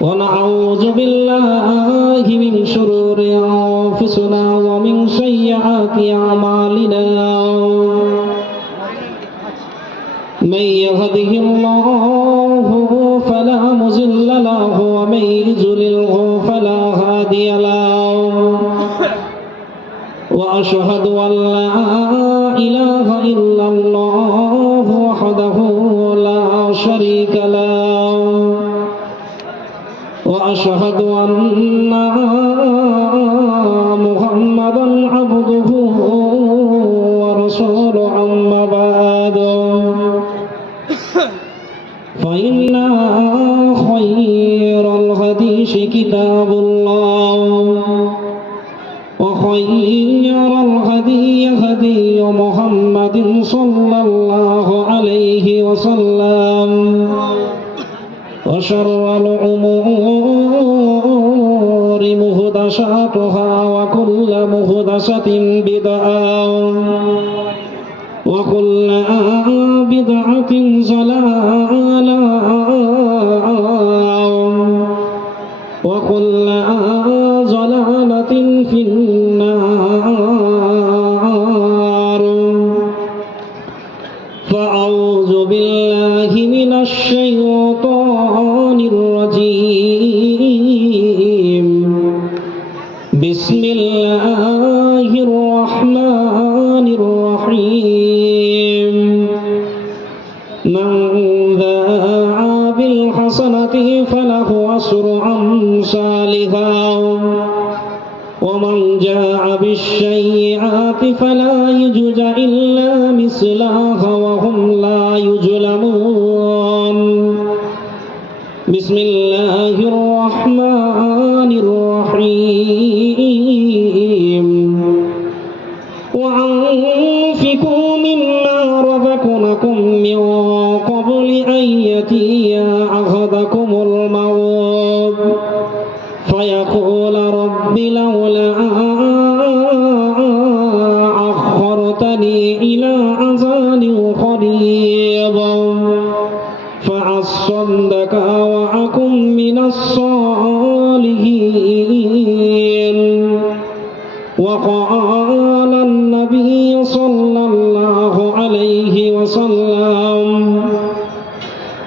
ونعوذ بالله من شرور أنفسنا ومن سيئات أعمالنا من يهده الله فلا مضل له ومن يضلله فلا هادي له وأشهد أن لا إله إلا الله وحده لا شريك له وأشهد أن محمدا عبده ورسوله أما بعد فإن خير الحديث كتاب الله وخير الهدي هدي محمد صلى الله عليه وسلم وشر الأمور محدثاتها وكل محدثة بدعة وكل بدعة ضلالة وكل ضلالة في النار فأعوذ بالله من الشيطان الرجيم بسم الله الرحمن الرحيم من دعا بالحسنة فله عشر أمثالها ومن جاء بالسيئات فلا يجزى إلا مثلها وهم لا يظلمون بسم الله الرحمن الرحيم وأنفقوا مما رزقناكم من قبل أن يأتي أحدكم الموت فيقول رب لولا أخرتني إلى أجل قريب فأصدق وأكن من الصالحين وقال النبي صلى الله عليه وسلم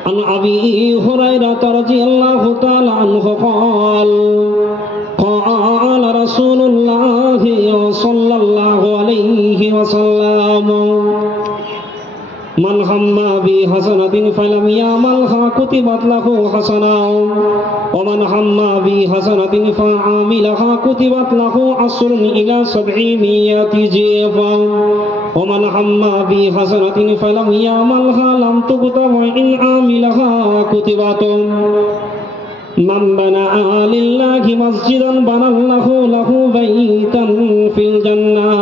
عن أبي هريرة رضي الله تعالى عنه قال قال رسول الله صلى الله عليه وسلم من هم بحسنة فلم يعملها كتبت له حسنة ومن هم بحسنة فعملها كتبت له عشر إلى 700 ضعفا ومن هم بحسنة فلم يعملها لم تكتب وإن عملها كتبت من بنى لله مسجدا بنى الله له بيتا في الجنة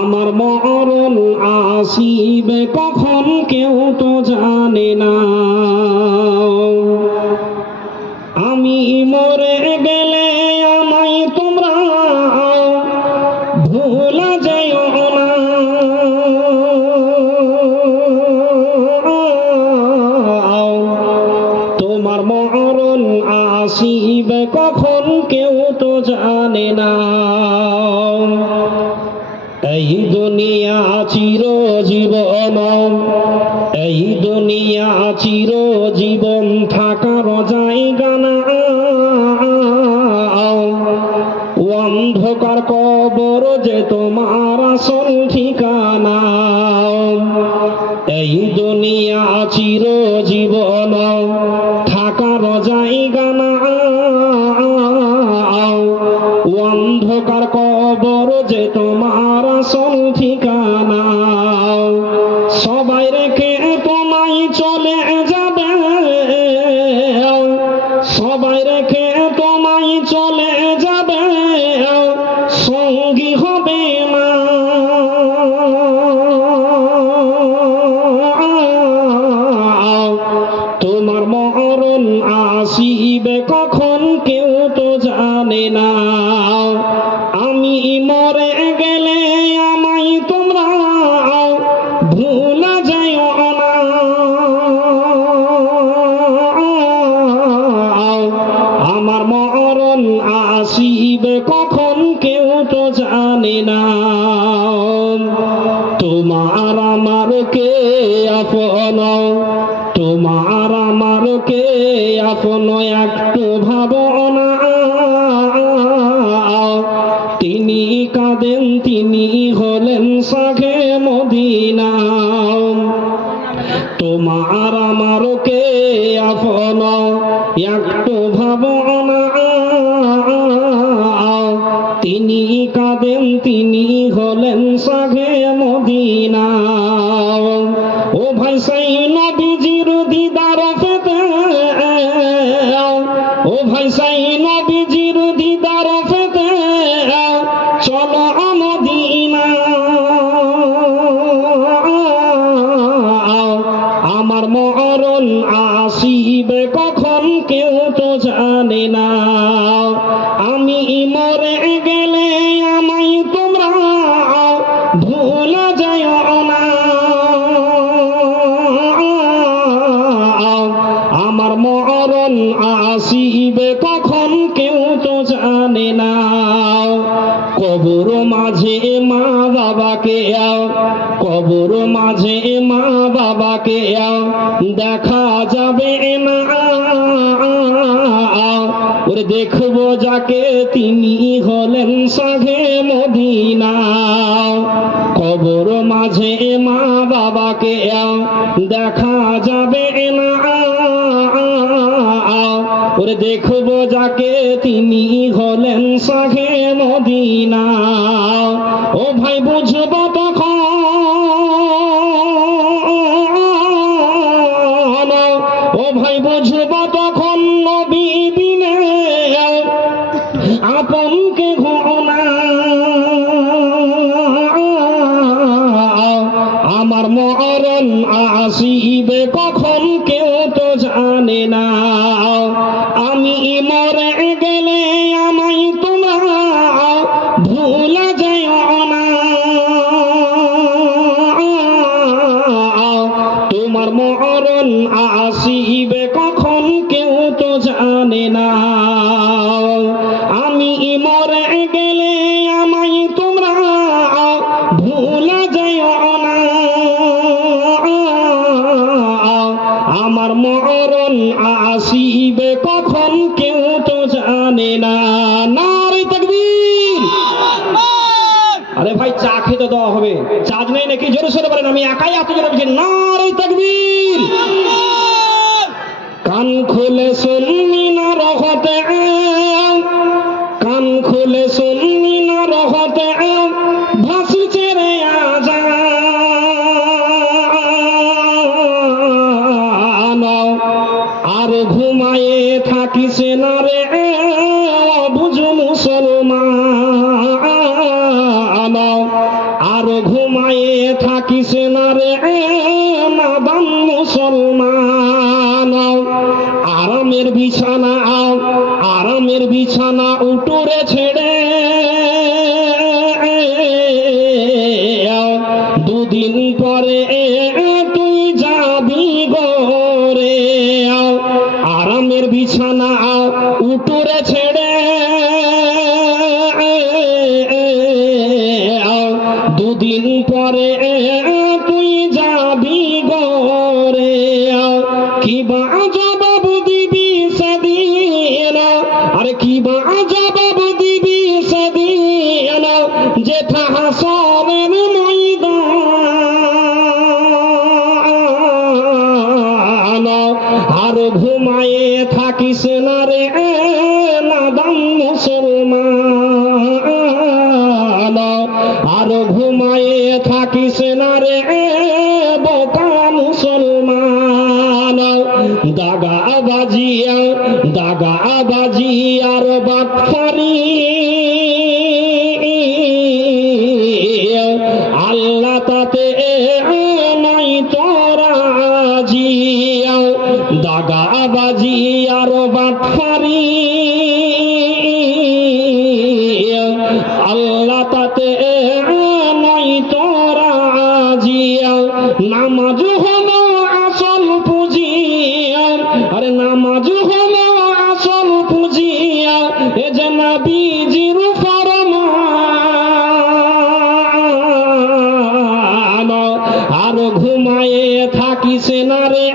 আমার মরণ আসিবে কখন কেউ তো জানে না আমি মরে গেলে আমায় তোমরা ভুলা যাইও না তোমার মরণ আসিবে কখন কেউ তো জানে না এই দুনিয়া চিরজীবন এই দুনিয়া চিরজীবন থাকার জায়গা না অন্ধকার কবর যে তোমার আসল ঠিকানা এই দুনিয়া চিরজীবন থাকার জায়গা না অন্ধকার কবর যে তোমার আসল ঠিকানা সবাই রেখে তোমায় চলে যাবে সবাই রেখে তোমায় চলে যাবে সঙ্গী হবে না তোমার মরণ আসিবে কখন কেউ তো জানে না আমি মরে গেলে আমায় তোমরা ভুলা যাইও না না তোমার আমার কে আপন তোমার আমার কে আপন একটু ভাবনা তিনি কাঁদেন তিনি হলেন শাহে মদিনা তোমার আমার কে আপন একটু ভাবনা তিনি কাঁদেন তিনি হলেন শাহে মদিনা ও ভাই সাই নবীজির দিদার পেতে ও ভাই সাই নবীজির দিদার পেতে চলো মদিনা আমার মরণ আসিবে কখন কেউ তো জানে না আমি মরে গেলে আমায় তোমরা ভুলে যাও না আমার মরণ আসিবে কখন কেউ তো জানে না কবর মাঝে মা বাবাকে কবর মাঝে মা বাবাকে দেখা যাবে না ওরে দেখবো যাকে তিনি হলেন শাহে মদিনা কবর মাঝে মা বাবাকে দেখা যাবে না ওরে দেখবো যাকে তিনি হলেন শাহে মদিনা ও ভাই বুঝবো তখন ও ভাই বুঝবো তখন নবী বিনে আপনকে ঘোনা আমার মরণ আসিবে কখন কেউ তো জানে না আমি মরে গেলে আমায় তোমরা ভুলে যাও না তোমার মরণ আসিবে কখন কেউ তো জানে না আমি মরে গেলে আমায় তোমরা ভুলে যাও না আমার মরণ আসিবে কখন কেউ তো জানে না নারে তাকবীর আরে ভাই চা খেতে দেওয়া হবে চার্জ নেই নাকি জোরে সোরে বলেন আমি একাই এত জোরে বলছি নারে তাকবীর কান খুলে শুননি না রহতে কান খুলে শুননি না রহতে ভাসিছে রে আজান আর ঘুমায়ে থাকিস না রে বুঝ মুসলমান আর ঘুমায়ে থাকিস না রে নাদান মুসলমান আরামের বিছানা উটুরে ছেড়ে দুদিন পরে তুই যাবি গোরে আরামের বিছানা উটুরে ছেড়ে দুদিন পরে তুই যাবি গোরে কিবা জবাব দিবি সেদিন আরে কিবা জবাব দিবি সেদিন যেথা হাসরের ময়দান আর ঘুমায়ে থাকিস না রে নাদান মুসলমান আর ঘুমায়ে থাকিস না রে বোকা মুসলমান দাগাবাজি আর বাটপারি আল্লাহ তাতে নাই তোরাজি দাগাবাজি আর বাটপারি আল্লাহ তাতে নাই তোরাজি নামাজ হলো আসল পুঁজি আরে নামাজ হলো আসল পুঁজি এ যে নবীজির ফরমান রে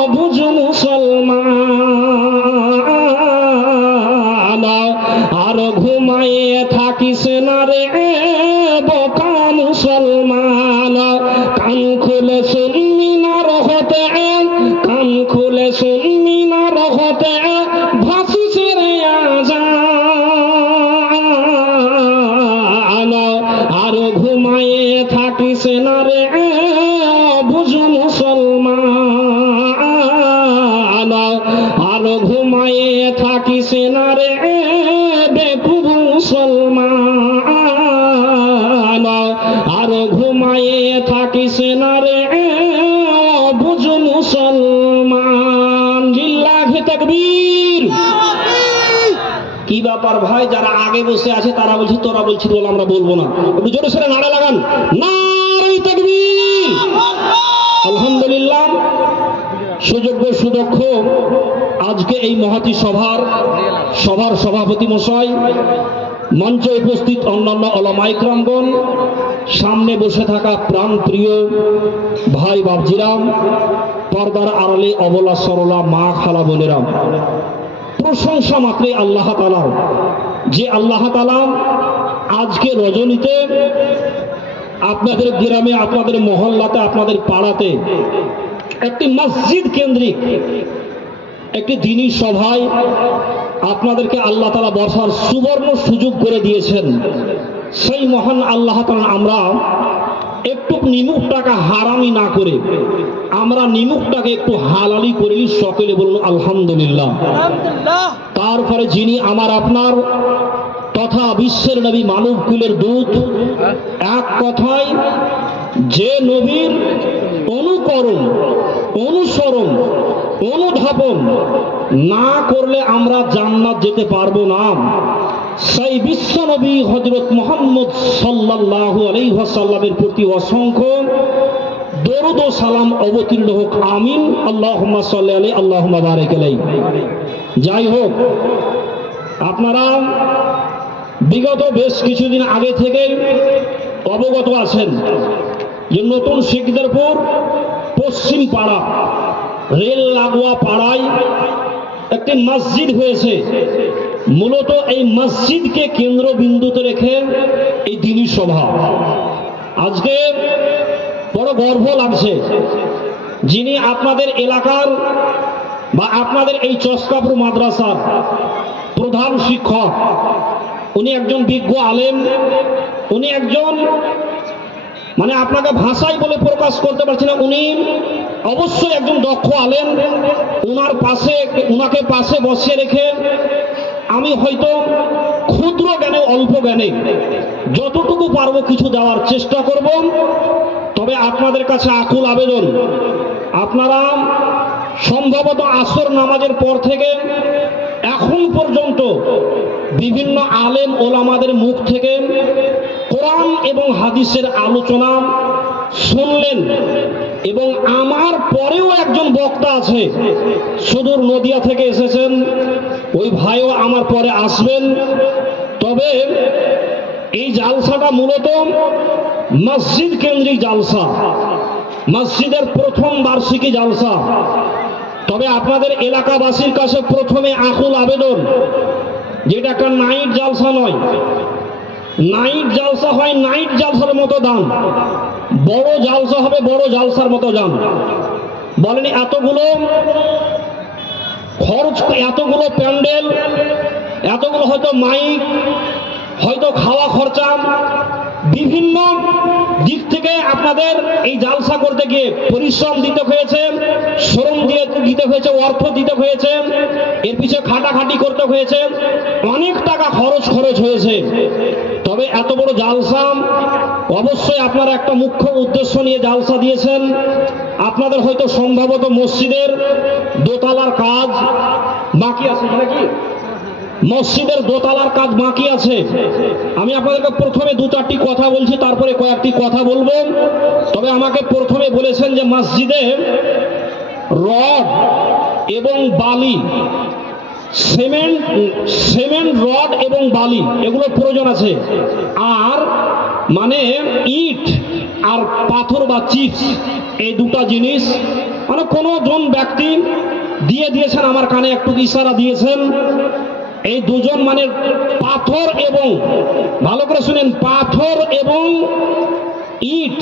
অবুঝ মুসলমান, আর ঘুমাইয়ে থাকিস না রে বোকা মুসলমান। কান খুলে শুনবি না রহতে, কান খুলে শুনবি না রহতে ভাসিস রে আজান, আর ঘুমাইয়ে থাকিস না রে বুঝ মুসলমান, আর ঘুমাইয়ে থাকিস না রে বেকুব মুসলমান, আর ঘুমাইয়ে থাকিস না রে বুঝ মুসলমান। লিল্লাহি তাকবীর। কি ব্যাপার ভাই, যারা আগে বসে আছে তারা বলছি তোরা বলছি বলে আমরা বলবো না, একটু জোরে সোরে নাড়া লাগান, নারে তাকবীর। আলহামদুলিল্লাহ, সুযোগ্য সুদক্ষ আজকে এই মহতী সভার সভাপতি মশাই, মঞ্চে উপস্থিত অন্যান্য ওলামা ইকরামগণ, সামনে বসে থাকা প্রাণ প্রিয় ভাই বাবজিরাম, পর্দার আড়ালে অবলা সরলা মা খালা বোনেরাম, প্রশংসা মাত্রই আল্লাহ তাআলার, যে আল্লাহ তাআলা আজকে রজনীতে আপনাদের গ্রামে, আপনাদের মহল্লাতে, আপনাদের পাড়াতে একটি মসজিদ কেন্দ্রিক একটি দ্বীনি সভায় আপনাদেরকে আল্লাহ তাআলা বসার সুবর্ণ সুযোগ করে দিয়েছেন। সেই মহান আল্লাহ তাআলা আমরা একটু নিমুখ টাকা হারামি না করে আমরা নিমুখটাকে একটু হালালি করে নিই, সকলে বলুন আলহামদুলিল্লাহ। তারপরে যিনি আমার আপনার তথা বিশ্বের নবী, মানব কুলের দূত, এক কথায় যে নবীর অনুকরণ, অনুসরণ, অনুধাবন না করলে আমরা জান্নাত যেতে পারবো না, সেই বিশ্ব নবী হযরত মুহাম্মদ সাল্লাল্লাহু আলাইহি ওয়াসাল্লামের প্রতি অসংখ্য দরুদ ও সালাম অবতীর্ণ হোক, আমিন। আল্লাহুম্মা সাল্লি আলাইহি, আল্লাহুম্মা বারিক আলাইহি। যাই হোক, আপনারা বিগত বেশ কিছুদিন আগে থেকে অবগত আছেন যে নতুন শিকদারপুর পশ্চিম পাড়া, রেল লাগোয়া পাড়ায় একটি মসজিদ হয়েছে। মূলত এই মসজিদকে কেন্দ্রবিন্দুতে রেখে এই দ্বীনি সভা। আজকে বড় গর্ব লাগছে, যিনি আপনাদের এলাকার বা আপনাদের এই চস্কাপুর মাদ্রাসার প্রধান শিক্ষক, উনি একজন বিজ্ঞ আলেম, উনি একজন মানে আপনাকে ভাষায় বলে প্রকাশ করতে পারছি না, উনি অবশ্যই একজন দক্ষ আলেম। উনাকে পাশে বসিয়ে রেখে আমি হয়তো ক্ষুদ্র জ্ঞানে, অল্প জ্ঞানে যতটুকু পারবো কিছু দেওয়ার চেষ্টা করব। তবে আপনাদের কাছে আকুল আবেদন, আপনারা সম্ভবত আসর নামাজের পর থেকে এখন পর্যন্ত বিভিন্ন আলেম ওলামাদের মুখ থেকে কোরআন এবং হাদিসের আলোচনা শুনলেন, এবং আমার পরেও একজন বক্তা আছে, সুদূর নদিয়া থেকে এসেছেন, ওই ভাইও আমার পরে আসবেন। তবে এই জালসাটা মূলত মসজিদ কেন্দ্রিক জালসা, মসজিদের প্রথম বার্ষিকী জালসা। তবে আপনাদের এলাকাবাসীর কাছে প্রথমে আকুল আবেদন, যেটা একটা নাইট জালসা নয়। নাইট জালসা হয় নাইট জালসার মতো দান, বড় জালসা হবে বড় জালসার মতো দান। বলেন এতগুলো খরচ, এতগুলো প্যান্ডেল, এতগুলো হয়তো মাইক, হয়তো খাওয়া খরচা, বিভিন্ন দিক থেকে আপনাদের এই জালসা করতে গিয়ে পরিশ্রম দিতে হয়েছে, শ্রম দিতে হয়েছে, অর্থ দিতে হয়েছে, এর পিছনে খাটাখাটি করতে হয়েছে, অনেক টাকা খরচ হয়েছে। তবে এত বড় জালসা, অবশ্যই আপনারা একটা মুখ্য উদ্দেশ্য নিয়ে জালসা দিয়েছেন। আপনাদের হয়তো সম্ভবত মসজিদের দোতলার কাজ বাকি আছে নাকি? মসজিদের দোতলার কাজ বাকি আছে। আমি আপনাদেরকে প্রথমে দু চারটি কথা বলছি, তারপরে কয়েকটি কথা বলবো। তবে আমাকে প্রথমে বলেছেন যে মসজিদে রড এবং বালি, সিমেন্ট রড এবং বালি এগুলো প্রয়োজন আছে, আর মানে ইট আর পাথর বা চিপস, এই দুটা জিনিস মানে কোনো জন ব্যক্তি দিয়েছেন, আমার কানে একটু ইশারা দিয়েছেন। এই দুজন মানে পাথর এবং, ভালো করে শুনেন, পাথর এবং ইট,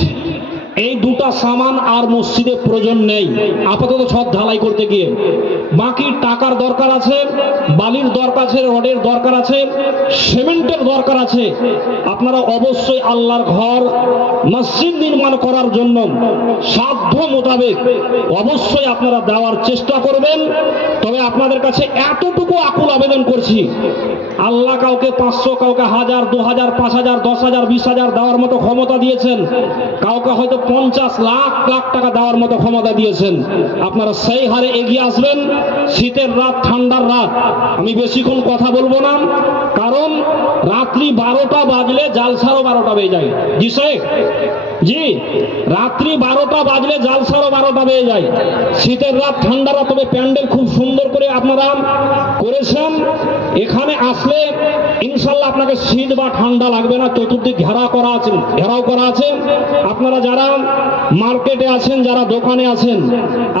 এই দুটা সামান আর মসজিদে প্রয়োজন নেই আপাতত ছদ ঢালাই করতে গিয়ে। বাকি টাকার দরকার আছে, বালির দরকার আছে, রডের দরকার আছে, সিমেন্টের দরকার আছে। আপনারা অবশ্যই আল্লাহর ঘর মসজিদ নির্মাণ করার জন্য সাধ্য মোতাবেক অবশ্যই আপনারা দেওয়ার চেষ্টা করবেন। তবে আপনাদের কাছে এতটুকু আকুল আবেদন করছি, আল্লাহ কাউকে 500, কাউকে 1000, 2000, 5000, 10,000, 20,000 দেওয়ার মতো ক্ষমতা দিয়েছেন, কাউকে হয়তো 50 লাখ লাখ টাকা দেওয়ার মতো ক্ষমতা দিয়েছেন। আপনারা সেই হারে এগিয়ে আসবেন। শীতের রাত, ঠান্ডার রাত, আমি বেশিক্ষণ কথা বলবো না, কারণ রাত্রি 12টা বাজলে জালসারও 12টা বেজে যায়। জি শেখ জি, রাত্রি 12টা বাজলে জালসারও 12টা বেজে যায়। শীতের রাত, ঠান্ডার রাত, তবে প্যান্ডেল খুব সুন্দর করে আপনারা করেছেন। এখানে আসলে ইনশাল্লাহ আপনাকে শীত বা ঠান্ডা লাগবে না। চতুর্দিক ঘেরাও করা আছে। আপনারা যারা মার্কেটে আছেন, যারা দোকানে আছেন,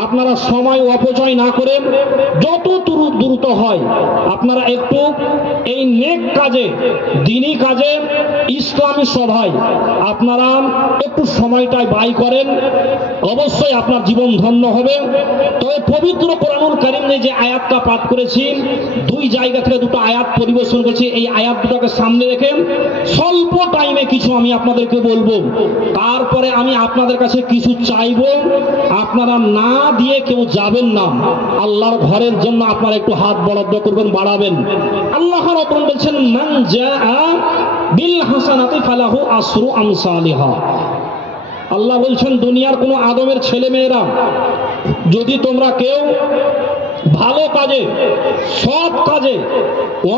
আপনারা সময় অপচয় না করে যত দ্রুত হয় আপনারা একটু এই নেক কাজে, দিনী কাজে, ইসলামী সভায় আপনারা একটু সময়টাই ব্যয় করেন, অবশ্যই আপনার জীবন ধন্য হবে। তবে পবিত্র কোরআনুল কারীমে যে আয়াতটা পাঠ করেছি, দুই জায়গা থেকে দুটো আয়াত পরিবেশন করেছি। এই আয়াত দুটোকে সামনে রেখে স্বল্প টাইমে কিছু আমি আপনাদেরকে বলবো, তারপরে আমি আপনাদের কাছে কিছু চাইবো। আপনারা না দিয়ে কেউ যাবেন না। আল্লাহর ঘরের জন্য আপনারা একটু হাত বরাদ্দ করবেন, বাড়াবেন। আল্লাহ রাব্বুল বলছেন, মান জাআ বিল হাসানাতি ফালাহু আশরু আমসালিহা। আল্লাহ বলছেন, দুনিয়ার কোনো আদমের ছেলে মেয়েরা যদি তোমরা কেউ ভালো কাজে, সৎ কাজে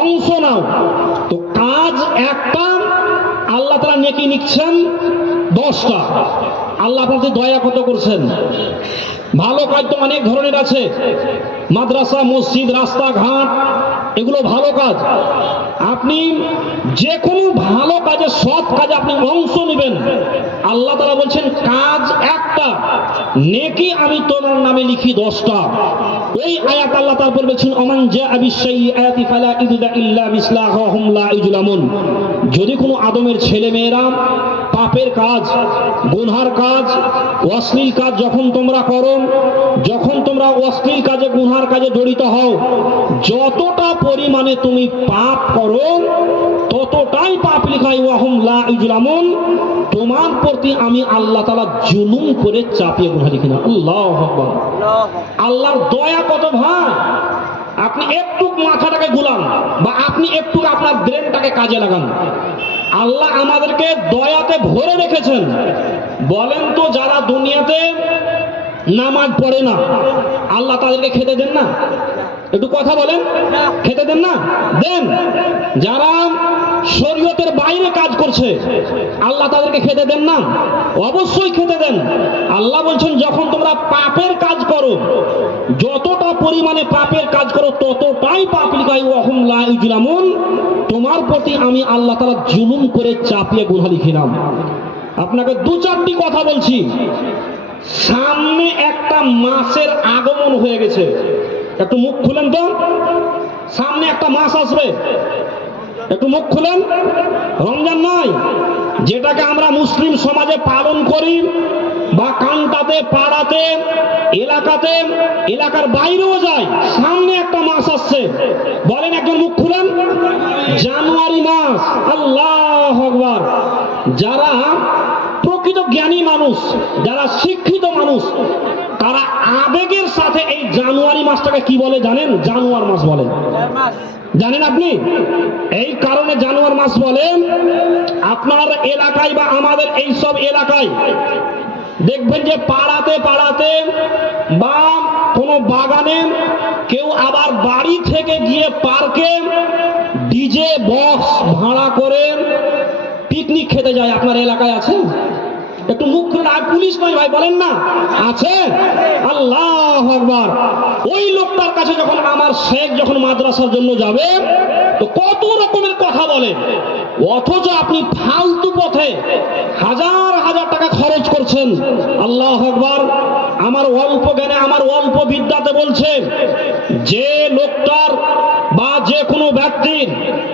অংশ নাও, তো কাজ একটা আল্লাহ তাআলা নেকি নিচ্ছেন 10টা। আল্লাহ আপনাদের দয়া কত করছেন। ভালো কাজ তো অনেক ধরনের আছে, মাদ্রাসা, মসজিদ, রাস্তাঘাট, এগুলো ভালো কাজ। আপনি যে কোনো ভালো কাজে, সৎ কাজে আপনি অংশ নেবেন, আল্লাহ তাআলা বলছেন কাজ একটা, নেকি আমি তোমার নামে লিখি 10টা। ওই আয়াত আল্লাহ তারপর বলছেন, ওমান জাআ বিশ-শাইইআতি ফালা ইযা ইল্লা মিসলাহা হুম লা ইজলামুন। যদি কোনো আদমের ছেলে মেয়েরা পাপের কাজ, গুনহার কাজ, অশ্লীল কাজ যখন তোমরা করো, যখন তোমরা অশ্লীল কাজে, গুনহার কাজে জড়িত হও, যতটা পরিমাণে তুমি পাপ করো ততটাই পাপ লিখাই ওয়াহুম লা ইজলামুন। তোমার প্রতি আমি আল্লাহ তাআলা জুলুম করে চাপিয়ে গুনাহ লিখি না। আল্লাহু আকবার। আল্লাহর দয়া কত ভাই। আপনি একটু মাথাটাকে গুলান, বা আপনি একটু আপনার ব্রেনটাকে কাজে লাগান। আল্লাহ আমাদেরকে দয়াতে ভরে রেখেছেন। বলেন তো, যারা দুনিয়াতে নামাজ পড়ে না, আল্লাহ তাদেরকে খেতে দেন না? একটু কথা বলেন, খেতে দেন না? দেন। যারা শরীয়তের বাইরে কাজ করছে, আল্লাহ তাদেরকে খেতে দেন না? অবশ্যই খেতে দেন। আল্লাহ বলছেন, যখন তোমরা পাপের কাজ করো, যতটা পরিমাণে পাপের কাজ করো ততটাই পাপ লিখাই ওয়াহুম লা ইজলামুন। তোমার প্রতি আমি আল্লাহ তাআলা জুলুম করে চাপিয়ে গুনাহ লিখিলাম। আপনাকে 2-4টি কথা বলছি। সামনে একটা মাসের আগমন হয়ে গেছে, একটু মুখ খুলেন তো। সামনে একটা মাস আসবে, একটু মুখ খুলেন। রমজান নয়, যেটাকে আমরা মুসলিম সমাজে পালন করি, বা কানটাতে, পাড়াতে, এলাকাতে, এলাকার বাইরেও যায়। সামনে একটা মাস আসছে, বলেন, একজন মুখ খুলেন। জানুয়ারি মাস। আল্লাহু আকবার। যারা প্রকৃত জ্ঞানী মানুষ, যারা শিক্ষিত মানুষ, তারা আবেগের সাথে এই জানুয়ারি মাসটাকে কি বলে জানেন? জানুয়ার মাস বলে। জানেন আপনি? এই কারণে জানুয়ার মাস বলেন। আপনার এলাকায় বা আমাদের এই সব এলাকায় দেখবেন যে পাড়াতে পাড়াতে বা কোনো বাগানে, কেউ আবার বাড়ি থেকে গিয়ে পার্কে ডিজে বক্স ভাড়া করে পিকনিক খেতে যায়। আপনার এলাকায় আছে? একটু মুখ খুলে। আর পুলিশ নয় ভাই, বলেন না আছে? আল্লাহু আকবার। ওই লোকটার কাছে যখন আমার শেখ যখন মাদ্রাসার জন্য যাবে, তো তো কত রকমের কথা বলেন, অথচ আপনি ফালতু পথে হাজার হাজার টাকা খরচ করছেন। আল্লাহু আকবার। আমার অল্প জ্ঞানে, আমার অল্প বিদ্যাতে বলছে, যে লোকটার বা যে কোনো ব্যক্তির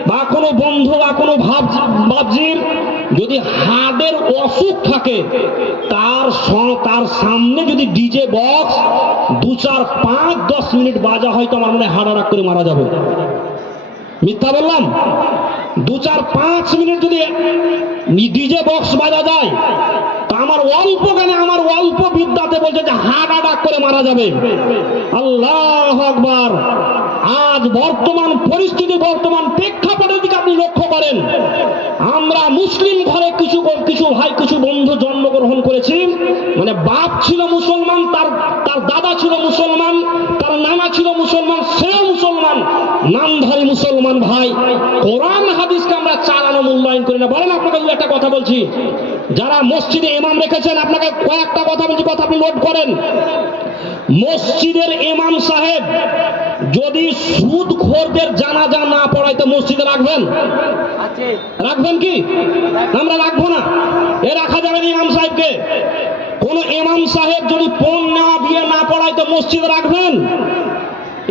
বা কোনো বন্ধু বা কোনো ভাবজির যদি হার্টের অসুখ থাকে, তার সামনে যদি ডিজে বক্স 2, 4, 5, 10 মিনিট বাজা হয়তো আমার মনে হয় হার্ট অ্যাটাক করে মারা যাবে। মিথ্যা বললাম? 2, 4, 5 মিনিট যদি ডিজে বক্স বাজা যায়, তা আমার অল্প জ্ঞানে, আমার অল্প বিদ্যাতে বলছে যে হার্ট অ্যাটাক করে মারা যাবে। আল্লাহু আকবার। আজ বর্তমান পরিস্থিতি, বর্তমান প্রেক্ষাপটের দিকে আপনি লক্ষ্য করেন। আমরা মুসলিম ঘরে কিছু ভাই, কিছু বন্ধু জন্মগ্রহণ করেছি, মানে বাপ ছিল মুসলমান, তার দাদা ছিল মুসলমান, তার নানা ছিল মুসলমান, সেও মুসলমান, নামধারী মুসলমান ভাই। কোরআন হাদিসকে আমরা চালানো মূল্যায়ন করি না। বলেন, আপনাকে দু একটা কথা বলছি, যারা মসজিদে ইমাম রেখেছেন, আপনাকে কয়েকটা কথা বলছি, কথা আপনি নোট করেন। মসজিদের ইমাম সাহেব যদি সুদখোরদের জানাজা না পড়াইতে মসজিদে রাখবেন? রাখবেন কি? আমরা রাখবো না। এ রাখা যাবে না ইমাম সাহেবকে। কোন ইমাম সাহেব যদি পণ নেওয়া বিয়ে না পড়াইতে মসজিদে রাখবেন?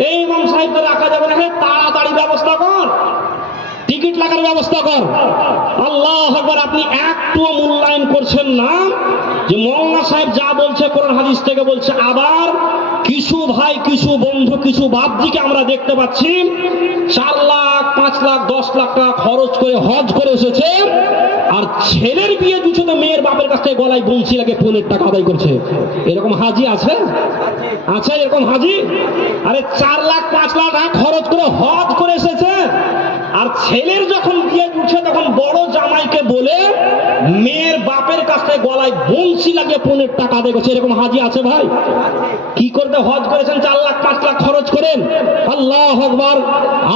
এই ইমাম সাহেবকে রাখা যাবে না। তাড়াতাড়ি ব্যবস্থা কর, টিকিট লাগার ব্যবস্থা কর। আল্লাহু আকবার। আপনি একটুও মূল্যায়ন করছেন না যে মৌলানা সাহেব যা বলছে কোরআন হাদিস থেকে বলছে। আবার কিছু ভাই, কিছু বন্ধু, কিছু বাপজিকে আমরা দেখতে পাচ্ছি 4 লাখ, 5 লাখ, 10 লাখ টাকা খরচ করে হজ করে এসেছে, আর ছেলের বিয়ে দিচ্ছে তো মেয়ের বাপের কাছ থেকে গলায় বঞ্চি লাগে ফোনের টাকা আদায় করছে। এরকম হাজি আছে? আছে এরকম হাজি? আরে 4 লাখ, 5 লাখ টাকা খরচ করে হজ করে এসেছে, আর ছেলের যখন বিয়ে উঠছে তখন বড় জামাইকে বলে মেয়ের বাপের কাছ থেকে গলায় বংশী লাগিয়ে পনের টাকা আদায় করছে। এরকম হাজি আছে ভাই? কি করতে হজ করেছেন 4 লাখ, 5 লাখ খরচ করেন? আল্লাহু আকবার।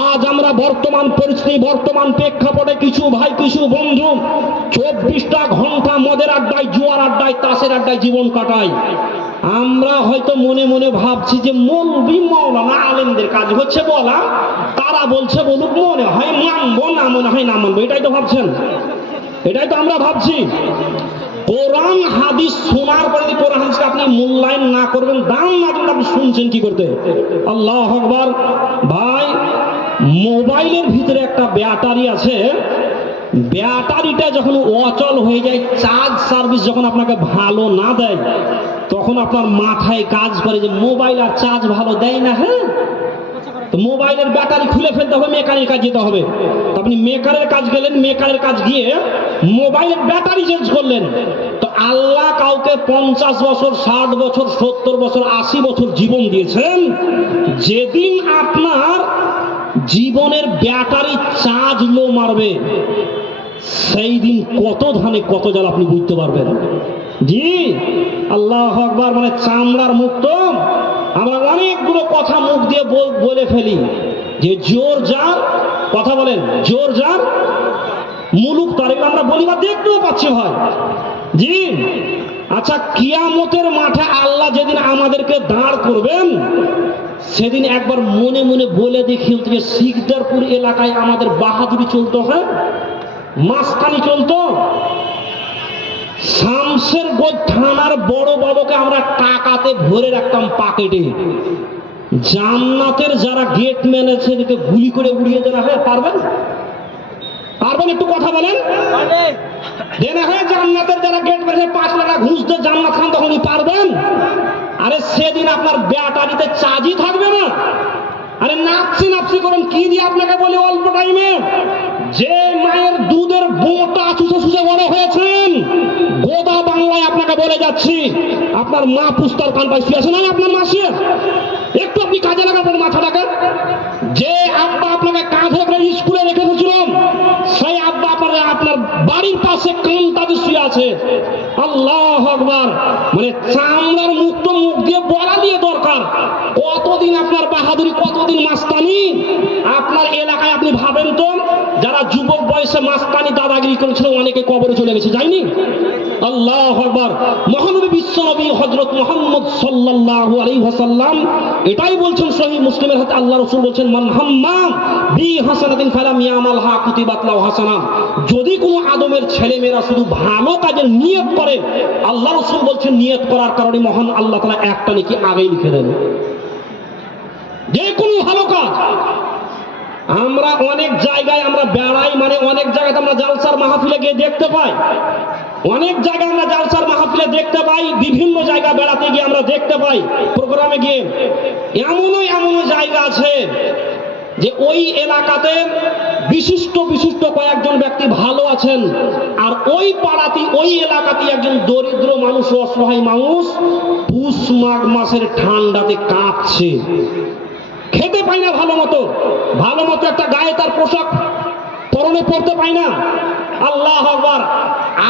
আজ আমরা বর্তমান পরিস্থিতি, বর্তমান প্রেক্ষাপটে কিছু ভাই, কিছু বন্ধু 24টা ঘন্টা মদের আড্ডায়, জুয়ার আড্ডায়, তাসের আড্ডায় জীবন কাটায়। আমরা হয়তো মনে মনে ভাবছি যে মৌলবি মাওলানা আলেমদের কাজ হচ্ছে বলা, তারা বলছে বলুক, মনে হয় মানবো, না মনে হয় না মানবো। এটাই তো ভাবছেন, এটাই তো আমরা ভাবছি। কোরআন হাদিস শোনার পরে যদি কোরআন হাদিসকে আপনি মূল্যায়ন না করবেন, দাম না দেবেন, আপনি শুনছেন কি করতে? আল্লাহু আকবার। ভাই, মোবাইলের ভিতরে একটা ব্যাটারি আছে, ব্যাটারিটা যখন অচল হয়ে যায়, চার্জ সার্ভিস যখন আপনাকে ভালো না দেয়, তখন আপনার মাথায় কাজ করে যে মোবাইল আর চার্জ ভালো দেয় না। হ্যাঁ, মোবাইলের ব্যাটারি খুলে ফেলতে হবে, মেকারের কাজ যেতে হবে। আপনি মেকারের কাজ গেলেন, মেকারের কাজ গিয়ে মোবাইলের ব্যাটারি চেঞ্জ করলেন। তো আল্লাহ কাউকে 50 বছর, 60 বছর, 70 বছর, 80 বছর জীবন দিয়েছেন। যেদিন আপনার জীবনের ব্যাটারি চার্জ লো মারবে, সেই দিন কত ধানে কত জাল আপনি বুঝতে পারবেন। জি, আল্লাহু আকবার। মানে চামড়ার মুক্ত আমরা অনেকগুলো কথা মুখ দিয়ে বলে ফেলি যে জোর যার, কথা বলেন, জোর যার মুলুক তার, এগুলো আমরা বলি বা দেখতেও পাচ্ছি ভাই। জি, আচ্ছা, কিয়ামতের মাঠে আল্লাহ যেদিন আমাদেরকে দাঁড় করবেন, সেদিন একবার মনে মনে বলে দেখি যে শিকদারপুর এলাকায় আমাদের বাহাদুরি চলতো, হ্যাঁ, মাস্তানি চলতো। শামশেরগঞ্জ থানার বড় বাবুকে আমরা টাকাতে ভরে রাখতাম পকেটে। জান্নাতের যারা গেটম্যান আছে এদিকে গুলি করে উড়িয়ে দেওয়া হয়, পারবেন? পারবেন? একটু কথা বলেন। দেনা হয় জান্নাতের যারা গেটম্যান 5 লাখ ঘুষ দিয়ে জান্নাত খান, তখনই পারবেন? আরে সেদিন আপনার ব্যাটারিতে চার্জই থাকবে না। আরে নাপসি নাপসি করেন কি দিয়ে আপনাকে বলি অল্প টাইমে, যে মায়ের দুধের বোঁটা চুষে চুষে বড় হয়েছেন, গোদা বাংলায় আপনাকে বলে যাচ্ছি, আপনার মা পুস্তার কান পাই শুয়ে আছে না আপনার মাসে? একটু আপনি কাজে লাগাবেন মাথাটাকে। যে আব্বা আপনাকে কাঁধে করে স্কুলে রেখে এসেছিলাম, সেই আব্বা আপনার বাড়ির পাশে কান্তাতে শুয়ে আছে। আল্লাহু আকবার। মানে চামড়ার মুক্ত মুখ দিয়ে বলা দিয়ে দরকার, কতদিন আপনার বাহাদুরি, কতদিন মাস্তানি আপনার এলাকায়। আপনি ভাবেন তো, যারা যুবক বয়স বয়সে মাস্তানি দাদাগিরি করেছিল, অনেকে কবরে চলে গেছে, যায়নি? আল্লাহু আকবার। মহানবী বিশ্বনবী হযরত মুহাম্মদ সাল্লাল্লাহু আলাইহি ওয়াসাল্লাম এটাই বলছেন সহিহ মুসলিমের হাদিস, আল্লাহ রাসূল বলছেন মান হাম্মা বি হাসানাতিন ফালাম ইয়ামালহা কুতিবাত লাহু হাসানাহ। যদি কোনো আদমের ছেলেমেয়েরা শুধু ভালো কাজের নিয়ত করে, আল্লাহ রাসূল বলছেন নিয়ত করার কারণে মহান আল্লাহ তাআলা একটা নেকি আগেই লিখে দেন। যে কোনো ভালো কাজ, আমরা অনেক জায়গায় আমরা বেড়াই, মানে অনেক জায়গায় আমরা জালসার মাহফিলে গিয়ে দেখতে পাই, অনেক জায়গায় আমরা জালসার মাহফিলে দেখতে পাই, বিভিন্ন জায়গা বেড়াতে গিয়ে আমরা দেখতে পাই, প্রোগ্রামে গিয়ে এমনও জায়গা আছে যে ওই এলাকাতে বিশিষ্ট বিশিষ্ট কয়েকজন ব্যক্তি ভালো আছেন, আর ওই পাড়াতে ওই এলাকাতে একজন দরিদ্র মানুষ, অসহায় মানুষ পুষ মাঘ মাসের ঠান্ডাতে কাঁপছে, খেতে পাই না ভালো মতো একটা গায়ে তার পোশাক পরনে পড়তে পাই না। আল্লাহু আকবার।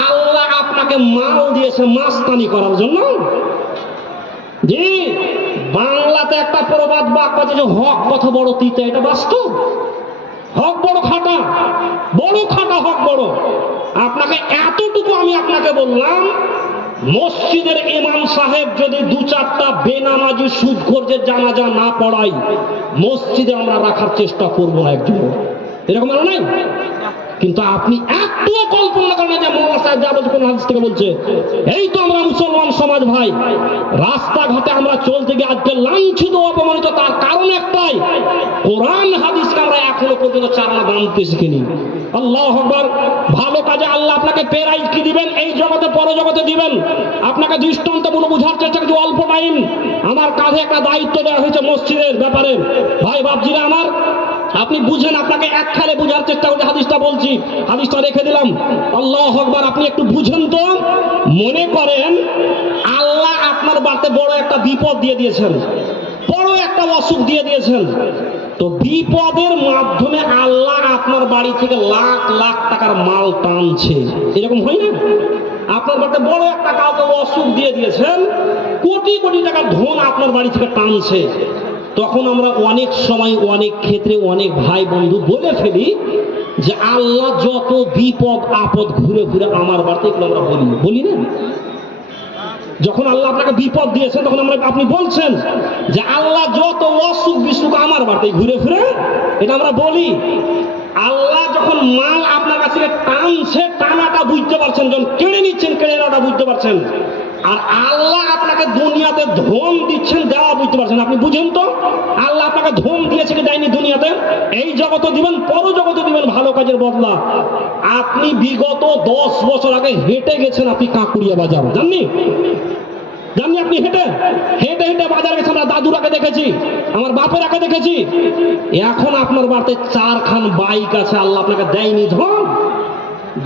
আল্লাহ আপনাকে মাল দিয়েছে মাস্তানি করার জন্য। জি, বাংলাতে একটা প্রবাদ বাক্য আছে যে হক কত বড় তিতা, এটা বাস্তব। হক বড় খাটা, হক বড়। আপনাকে এতটুকু আমি আপনাকে বললাম, মসজিদের ইমাম সাহেব যদি দু চারটা বেনামাজি সুদখোরদের জানাজা না পড়াই, মসজিদে আমরা রাখার চেষ্টা করবো না একজন, এরকম আর নাই। কিন্তু আপনি একটুও কল্পনা করেন যে মোল্লা সাহেব যা বলছে কোন হাদিস থেকে বলছে। এই তো আমরা মুসলমান সমাজ ভাই, রাস্তাঘাটে আমরা চলতে গিয়ে আজকে লাঞ্ছিত অপমানিত, তার কারণ একটাই, কোরআন হাদিসকে আমরা এখনো পর্যন্ত চারণা বাঁধতে শিখিনি। আল্লাহু আকবার। ভালো কাজে আল্লাহ আপনাকে প্রাইজ কি দিবেন, এই জগতে পরজগতে দিবেন। আপনাকে দৃষ্টান্তমূলক বোঝার চেষ্টা করছি, অল্প টাইম আমার কাঁধে একটা দায়িত্ব দেওয়া হয়েছে মসজিদের ব্যাপারে। ভাই বাপজিরা আমার, আপনি বুঝেন, আপনাকে এক খেলে বুঝার চেষ্টা করছি, হাদিসটা বলছি, হাদিসটা রেখে দিলাম। আল্লাহু আকবার। আপনি একটু বুঝেন তো, মনে করেন আল্লাহ আপনার বাড়িতে বড় একটা বিপদ দিয়ে দিয়েছেন, বড় একটা অসুখ দিয়ে দিয়েছেন, তো বিপদের মাধ্যমে আল্লাহ আপনার বাড়ি থেকে লাখ লাখ টাকার মাল টানছে, এরকম হয় না? আপনার বাড়িতে বড় একটা কাউকে অসুখ দিয়ে দিয়েছেন, কোটি কোটি টাকার ধন আপনার বাড়ি থেকে টানছে। তখন আমরা অনেক সময় অনেক ক্ষেত্রে অনেক ভাই বন্ধু বলে ফেলি যে আল্লাহ যত বিপদ আপদ ঘুরে ঘুরে আমার বাড়িতে, এগুলো আমরা বলি না? যখন আল্লাহ আপনাকে বিপদ দিয়েছে তখন আপনি বলছেন যে আল্লাহ যত অসুখ বিসুখ আমার বাড়িতে ঘুরে ফিরে, এটা আমরা বলি। আল্লাহ যখন মাল আপনার কাছ থেকে টানছে, টানাটা বুঝতে পারছেন, যখন কেড়ে নিচ্ছেন কেড়ে নেওয়াটা বুঝতে পারছেন, আর আল্লাহ আপনাকে দুনিয়াতে ধন দিচ্ছেন, দেওয়া বুঝতে পারছেন। আপনি বুঝেন তো, আল্লাহ আপনাকে ধন দিয়েছে কি দেয়নি দুনিয়াতে? এই জগতে দিবেন, পরজগতে দিবেন ভালো কাজের বদলা। আপনি বিগত 10 বছর আগে হেঁটে গেছেন, আপনি কাঁকুড়িয়া বাজার, জাননি? আপনি হেঁটে হেঁটে হেঁটে বাজার গেছেন, আমরা দাদুরাকে দেখেছি, আমার বাপেরাকে দেখেছি। এখন আপনার বাড়িতে 4খান বাইক আছে, আল্লাহ আপনাকে দেয়নি ধন।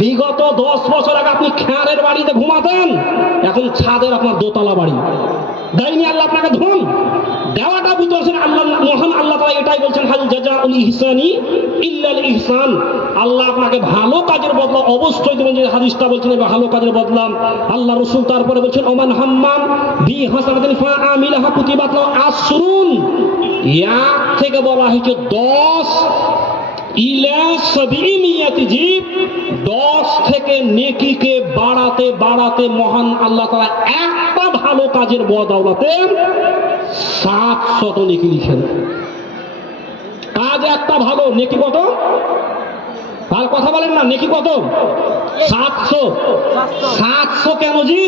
বিগত 10 বছর আগে আপনি খেয়ারের বাড়িতে ঘুমাতেন, এখন ছাদের আপনার দোতলা বাড়ি, দেয়নি আল্লাহ আপনাকে ধন। দেওয়াটা বুঝতে পারছেন? আল্লাহ মহান আল্লাহ তাআলা এটাই বলছেন, হাল জাযাউল ইহসানি ইল্লাল ইহসান। আল্লাহ আপনাকে ভালো কাজের বদলা অবশ্যই দেবেন, যে হাদিসটা বলছেন ভালো কাজের বদলা। আল্লাহ রাসূল তারপরে বলছেন ওমান হাম্মাম বি হাসানাতিন ফাআমিলাহা কুতিবাত লাহু আসরুন। এক থেকে বলা হয়েছে 10 ইলা 10 থেকে নেকিকে বাড়াতে বাড়াতে মহান আল্লাহ তাআলা একটা ভালো কাজের বদৌলতে 700 নেকি লিখেন। কাজ একটা ভালো, নেকি কত? আর কথা বলেন না, নেকি কত? 700 কেন জি?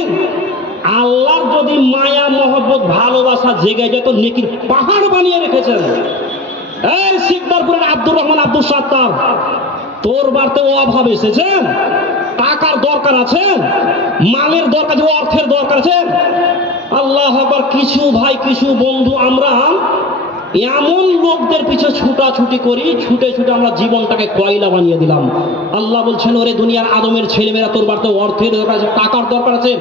আল্লাহর যদি মায়া মহব্বত ভালোবাসা জেগে যেত, নেকির পাহাড় বানিয়ে রেখেছেন। এই শিকদারপুরের আব্দুর রহমান আব্দুল সাত্তার, তোর বাড়িতে অভাব এসেছে, টাকার দরকার আছে, মালের দরকার আছে, অর্থের দরকার আছে। আল্লাহ আকবার। কিছু ভাই কিছু বন্ধু আমরা এমন লোকদের পিছে ছুটাছুটি করি, ছুটে ছুটে আমরা জীবনটাকে কয়লা বানিয়ে দিলাম। আল্লাহ বলছেন, ওরে দুনিয়ার আদমের ছেলেমেয়েরা, তোর বাড়িতে অর্থের দরকার আছে, টাকার দরকার আছে,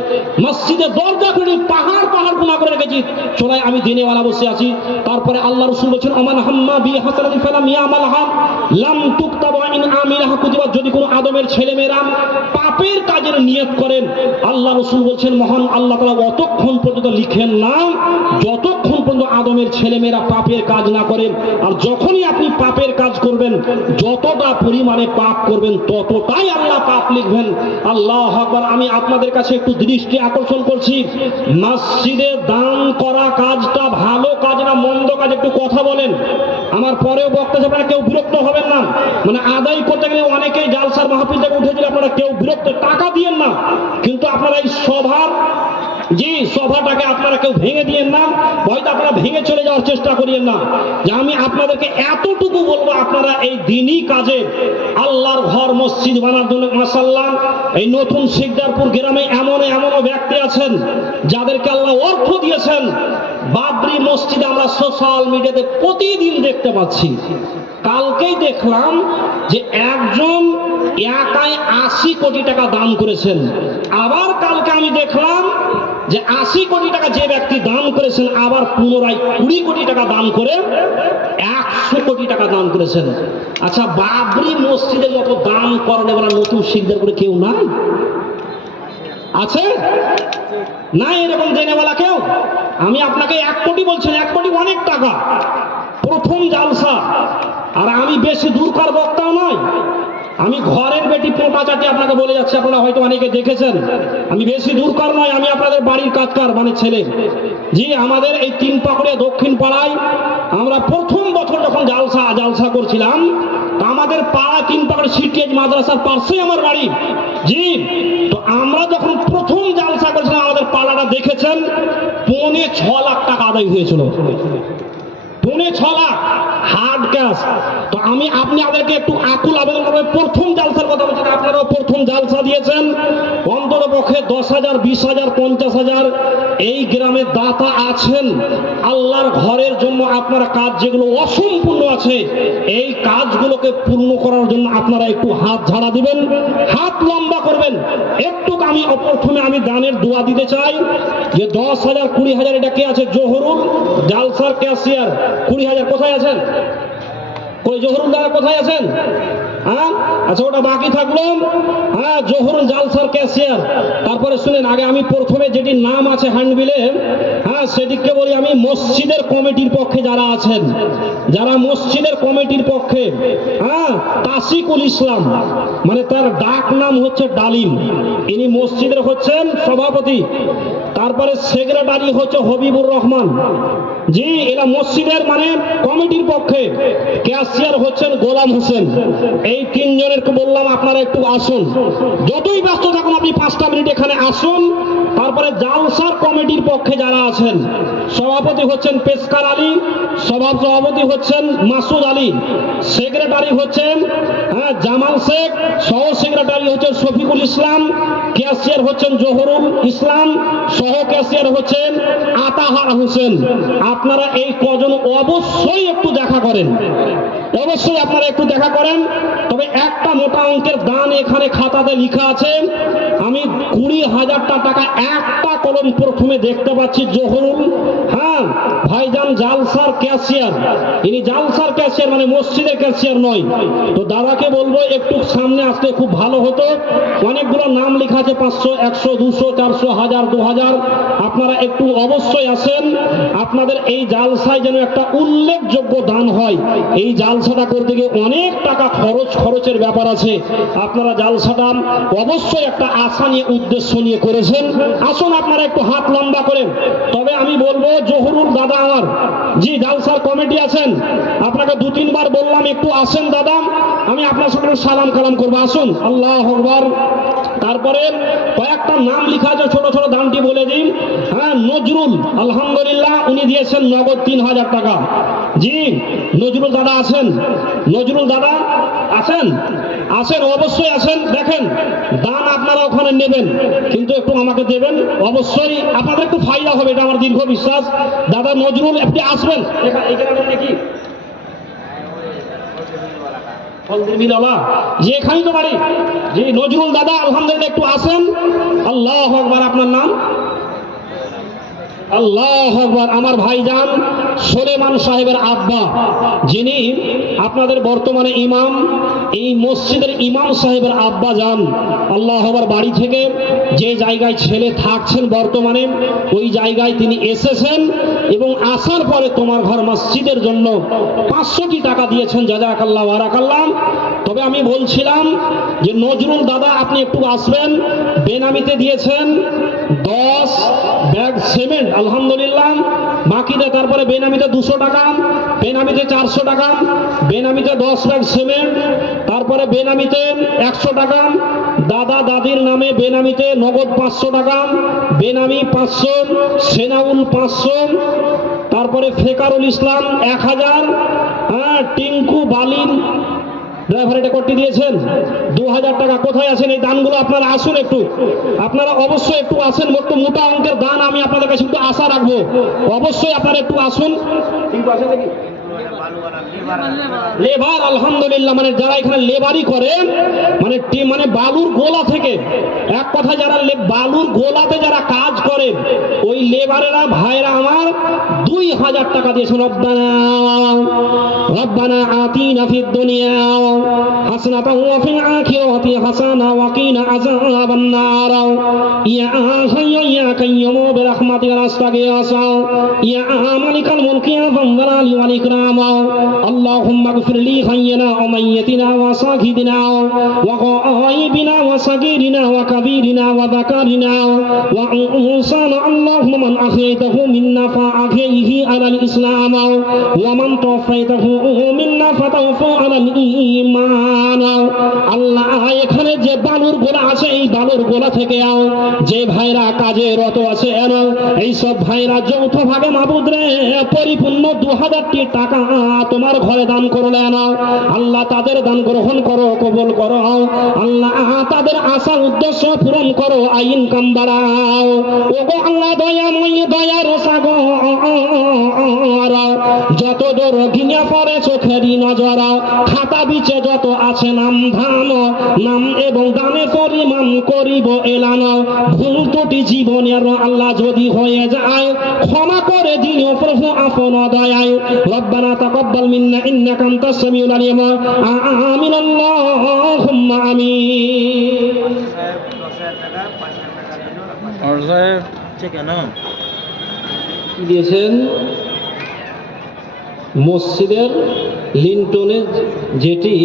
মসজিদে দরজা করে পাহাড় পাহাড় গুনাহ করে রেখেছি, চোরাই আমি দিনেওয়ালা বসে আছি। তারপরে আল্লাহ রাসূল বলছেন, ওমান হাম্মা বি হাসানাতিন ফালাম ইয়ামালহা লাম তুকতাবা ইন আমিলাহা কুতিবাত। যদি কোনো আদমের ছেলেমেয়েরা পাপের কাজের নিয়ত করেন, আল্লাহ রাসূল বলছেন মহান আল্লাহ তাআলা অতক্ষণ পর্যন্ত লিখেন না যতক্ষণ পর্যন্ত আদমের ছেলেমেয়েরা পাপের পাপের কাজ না করেন। আর যখনই আপনি পাপের কাজ করবেন, যতটা পরিমাণে পাপ করবেন ততটাই আল্লাহ পাপ লিখবেন। আল্লাহু আকবার। আমি আপনাদের কাছে একটু দৃষ্টি আকর্ষণ করছি, মসজিদে দান করা কাজটা ভালো কাজ না মন্দ কাজ? একটু কথা বলেন। আমার পরেও বক্তা আপনারা কেউ বিরক্ত হবেন না। মানে আদায় করতে গেলে অনেকেই জালসার মাহফিল থেকে উঠেছিল, আপনারা কেউ বিরক্ত, টাকা দিয়েন না, কিন্তু আপনারা এই সভাটাকে আপনারা কেউ ভেঙে দিয়েন না, হয়তো আপনারা ভেঙে চলে যাওয়ার চেষ্টা করিয়েন না। যে আমি আপনাদেরকে এতটুকু বলবো, আপনারা এই দিনই কাজে আল্লাহর ঘর মসজিদ বানার জন্য মাশাআল্লাহ এই নতুন শিকদারপুর গ্রামে এমনও ব্যক্তি আছেন যাদেরকে আল্লাহ অর্থ দিয়েছেন। বাবরি মসজিদে আমরা সোশ্যাল মিডিয়াতে প্রতিদিন দেখতে পাচ্ছি। কালকেই দেখলাম যে একজন একাই 80 কোটি টাকা দান করেছেন। আবার কালকে আমি দেখলাম যে 80 কোটি টাকা যে ব্যক্তি দান করেছেন আবার পুনরায় 20 কোটি টাকা দান করে 100 কোটি টাকা দান করেছেন। আচ্ছা, বাবরি মসজিদের মতো দান করেন এবার নতুন শিকদার করে কেউ নাই? আছে না এরকম জেনেওয়ালা কেউ? আমি আপনাকে 1 কোটি বলছেন, 1 কোটি অনেক টাকা, প্রথম জালসা। আর আমি বেশি দূরকার বক্তাও নয়, আমি ঘরের বেটি পোঁটা চাটি আপনাকে বলে যাচ্ছি, আপনারা হয়তো অনেকে দেখেছেন। আমি বেশি দূরকার নয়, আমি আপনাদের বাড়ির কাজকার মানে ছেলে। জি, আমাদের এই 3 পাকুড়িয়া দক্ষিণ পাড়ায় আমরা প্রথম বছর যখন জালসা করছিলাম, আমাদের পাড়া 3 পাকুড়ি সিটিএজ মাদ্রাসার পাশেই আমার বাড়ি। জি, তো আমরা যখন প্রথম জালসা করেছিলাম আমাদের পাড়াটা দেখেছেন, 6.25 লাখ টাকা আদায় হয়েছিল। 6.25 লাখ হার্ড ক্যাশ। তো আমি আপনাদেরকে একটু আকুল আবেদন করবো, প্রথম জালসার কথা বলছেন, আপনারাও প্রথম জালসা দিয়েছেন, অন্তত পক্ষে 10,000, 20,000, 50,000 এই গ্রামে দাতা আছেন আল্লাহর ঘরের জন্য। আপনারা কাজ যেগুলো অসম্পূর্ণ আছে এই কাজগুলোকে পূর্ণ করার জন্য আপনারা একটু হাত ঝাড়া দিবেন, হাত লম্বা করবেন একটু। প্রথমে আমি দানের দোয়া দিতে চাই যে 10,000, 20,000 এটা কে আছে? জহুরুল জালসার ক্যাশিয়ার 20,000 কোথায় আছেন? কই জহুরুল দাদা কোথায় আছেন? হ্যাঁ, আচ্ছা ওটা বাকি থাকলো। হ্যাঁ, জহুরুল জালসার ক্যাশিয়ার। তারপরে শুনেন, আগে আমি প্রথমে যেটি নাম আছে হ্যান্ডবিলে, হ্যাঁ সেটিকে বলি আমি মসজিদের কমিটির পক্ষে যারা আছেন, যারা মসজিদের কমিটির পক্ষে, হ্যাঁ, তাসিকুল ইসলাম, মানে তার ডাক নাম হচ্ছে ডালিম, ইনি মসজিদের হচ্ছেন সভাপতি। তারপরে সেক্রেটারি হচ্ছে হবিবুর রহমান। জি, এরা মসজিদের মানে কমিটির পক্ষে। ক্যাশিয়ার হচ্ছেন গোলাম হোসেন। এই 3 জনেরকে বললাম আপনারা একটু আসুন, যতই ব্যস্ত থাকুন আপনি 5টা মিনিট এখানে আসুন। তারপরে জালসার কমিটির পক্ষে যারা আছেন, সভাপতি হচ্ছেন পেশকার আলী, সভাপতি হচ্ছেন মাসুদ আলী, সেক্রেটারি হচ্ছেন জামাল শেখ, সহ সেক্রেটারি হচ্ছেন শফিকুল ইসলাম, ক্যাশিয়ার হচ্ছেন জহুরুল ইসলাম, সহ ক্যাশিয়ার হচ্ছেন আতাহার হোসেন। আপনারা এই কজন অবশ্যই একটু দেখা করেন, অবশ্যই আপনারা একটু দেখা করেন। তবে একটা মোটা অঙ্কের দান এখানে খাতাতে লেখা আছে। আমি 20,000 টাকা একটা কলম প্রথমে দেখতে পাচ্ছি জহুরুল, হ্যাঁ ভাইজান জালসার ক্যাশিয়ার। ইনি জালসার ক্যাশিয়ার মানে মসজিদের ক্যাশিয়ার নয়। তো দাদাকে বলবো একটু সামনে আসতে খুব ভালো হতো। অনেকগুলো নাম লেখা আছে, 500, 100, 200, 400, 1000, 2000। আপনারা একটু অবশ্যই আসেন, আপনাদের এই জালসায় যেন একটা উল্লেখযোগ্য দান হয়। এই জালসাটা করতে গিয়ে অনেক টাকা খরচের ব্যাপার আছে। আপনারা জালসাটা অবশ্যই একটা আশা নিয়ে উদ্দেশ্য নিয়ে করেছেন। আসুন আপনারা একটু হাত লম্বা করেন। তবে আমি বলবো জহুরুল দাদা আমার, জি জালসার কমিটি আছেন, আপনাকে 2-3 বার বললাম একটু আসেন দাদা, আমি আপনার সঙ্গে সালাম কালাম করবো, আসুন। আল্লাহু আকবার। তারপরে কয়েকটা নাম লেখা আছে, ছোট ছোট দানটি বলে দিন। হ্যাঁ, নজরুল আলহামদুলিল্লাহ উনি দিয়েছেন নগদ 3,000 টাকা। জি, নজরুল দাদা আছেন? নজরুল দাদা আছেন? আসেন, অবশ্যই আসেন। দেখেন দান আপনারা ওখানে নেবেন, কিন্তু একটু আমাকে দেবেন অবশ্যই, আপনাদের একটু ফায়দা হবে, এটা আমার দীর্ঘ বিশ্বাস। দাদা নজরুল আপনি আসবেন নাকি? যে এখানেই তো বাড়ি। জি, নজরুল দাদা আলহামদুলিল্লাহ একটু আসেন। আল্লাহু আকবার। আপনার নাম? আল্লাহু আকবার। আমার ভাইজান সুলেমান সাহেবের আব্বা, যিনি আপনাদের বর্তমানে ইমাম, এই মসজিদের ইমাম সাহেবের আব্বা যান আল্লাহু আকবার, বাড়ি থেকে যে জায়গায় ছেলে থাকছেন বর্তমানে ওই জায়গায় তিনি এসেছেন এবং আসার পরে তোমার ঘর মসজিদের জন্য 500টি টাকা দিয়েছেন। জাযাকাল্লাহ বারাকাল্লাহ। তবে আমি বলছিলাম যে নজরুল দাদা আপনি একটু আসবেন, বেনামিতে দিয়েছেন 10 ব্যাগ সিমেন্ট আলহামদুলিল্লাহ, বাকিতে তারপরে বেনামিতে 200 টাকা, বেনামিতে 400 টাকা, বেনামিতে 10 ব্যাগ সিমেন্ট, তারপরে বেনামিতে 100 টাকা, দাদা দাদির নামে বেনামিতে নগদ 500 টাকা, বেনামি 500, সেনাউল 500, তারপরে ফেকারুল ইসলাম 1000, টিঙ্কু বালিন ড্রাইভার এটা করতে দিয়েছেন 2000 টাকা। কোথায় আছেন এই দানগুলো? আপনারা আসুন একটু, আপনারা অবশ্যই একটু আসেন। একটু মোটা অঙ্কের দান আমি আপনাদের কাছে একটু আশা রাখবো, অবশ্যই আপনারা একটু আসুন। লেবার আলহামদুলিল্লাহ, মানে যারা এখানে লেবারি করে, মানে বালুর গোলা থেকে, এক কথা যারা বালুর গোলাতে যারা কাজ করে ওই লেবারেরা ভাইরা আমার 2000 টাকা দিয়েছেন। রব্বানা আতিনা ফিদ দুনিয়া হাসানাতাও ওয়া ফিল আখিরাতি হাসানা ওয়া কিনা আযাবান নার ইয়া হাইয়্যু ইয়া কাইয়্যুম বিরহমাতিকা নাস্তাগীস ইয়া মালিকাল মুলকি ইয়া যাল জালালি ওয়াল ইকরাম আল্লাহুম্মা গফির লি হাইয়িনা ওয়া মাইয়িতিনা ওয়া সাগিদিনা ওয়া গায়িবিনা ওয়া সাগীরিনা ওয়া কাবীরিনা ওয়া যাকারিনা ওয়া উনসানা আল্লাহুম্মা মান আহইতাহু মিন্না ফাআহিহি আলাল ইসলাম ওয়া মান তাওফাইতাহু মিন্না ফাতাওফা আলাল ঈমান। আল্লাহ এখানে যে বালুর গোলা আছে এই বালুর গোলা থেকে যে ভাইরা কাজে রত আছে এই সব ভাইরা যৌথ ভাগে মাবুদ রে পরিপূর্ণ 2000টি টাকা তোমার ঘরে দান করলেন। আল্লাহ তাদের দান গ্রহণ করো, কবুল করো। আল্লাহ তাদের আশা উদ্দেশ্য পূরণ করো, ইনকাম বাড়াও। ওগো আল্লাহ দয়াময় দয়ার সাগর, যত দূর ঘিনে পড়ে চোখেরই নজর, খাতা বিচে যত আছে নাম ধান, নাম এবং দানে পরিমাণ করিব এলান। ভুল ত্রুটি জীবনের আল্লাহ যদি হয়ে যায় ক্ষমা করে দিও প্রভু আপন দয়ায়। রব্বানা তাকাব্বাল মিন্না ইন্নাকা আনতাস সামিউল আলিম। আমিন আল্লাহুম্মা আমিন। और साहब ठीक है ना দিয়েছেন মসজিদের লিন্টনে যেটি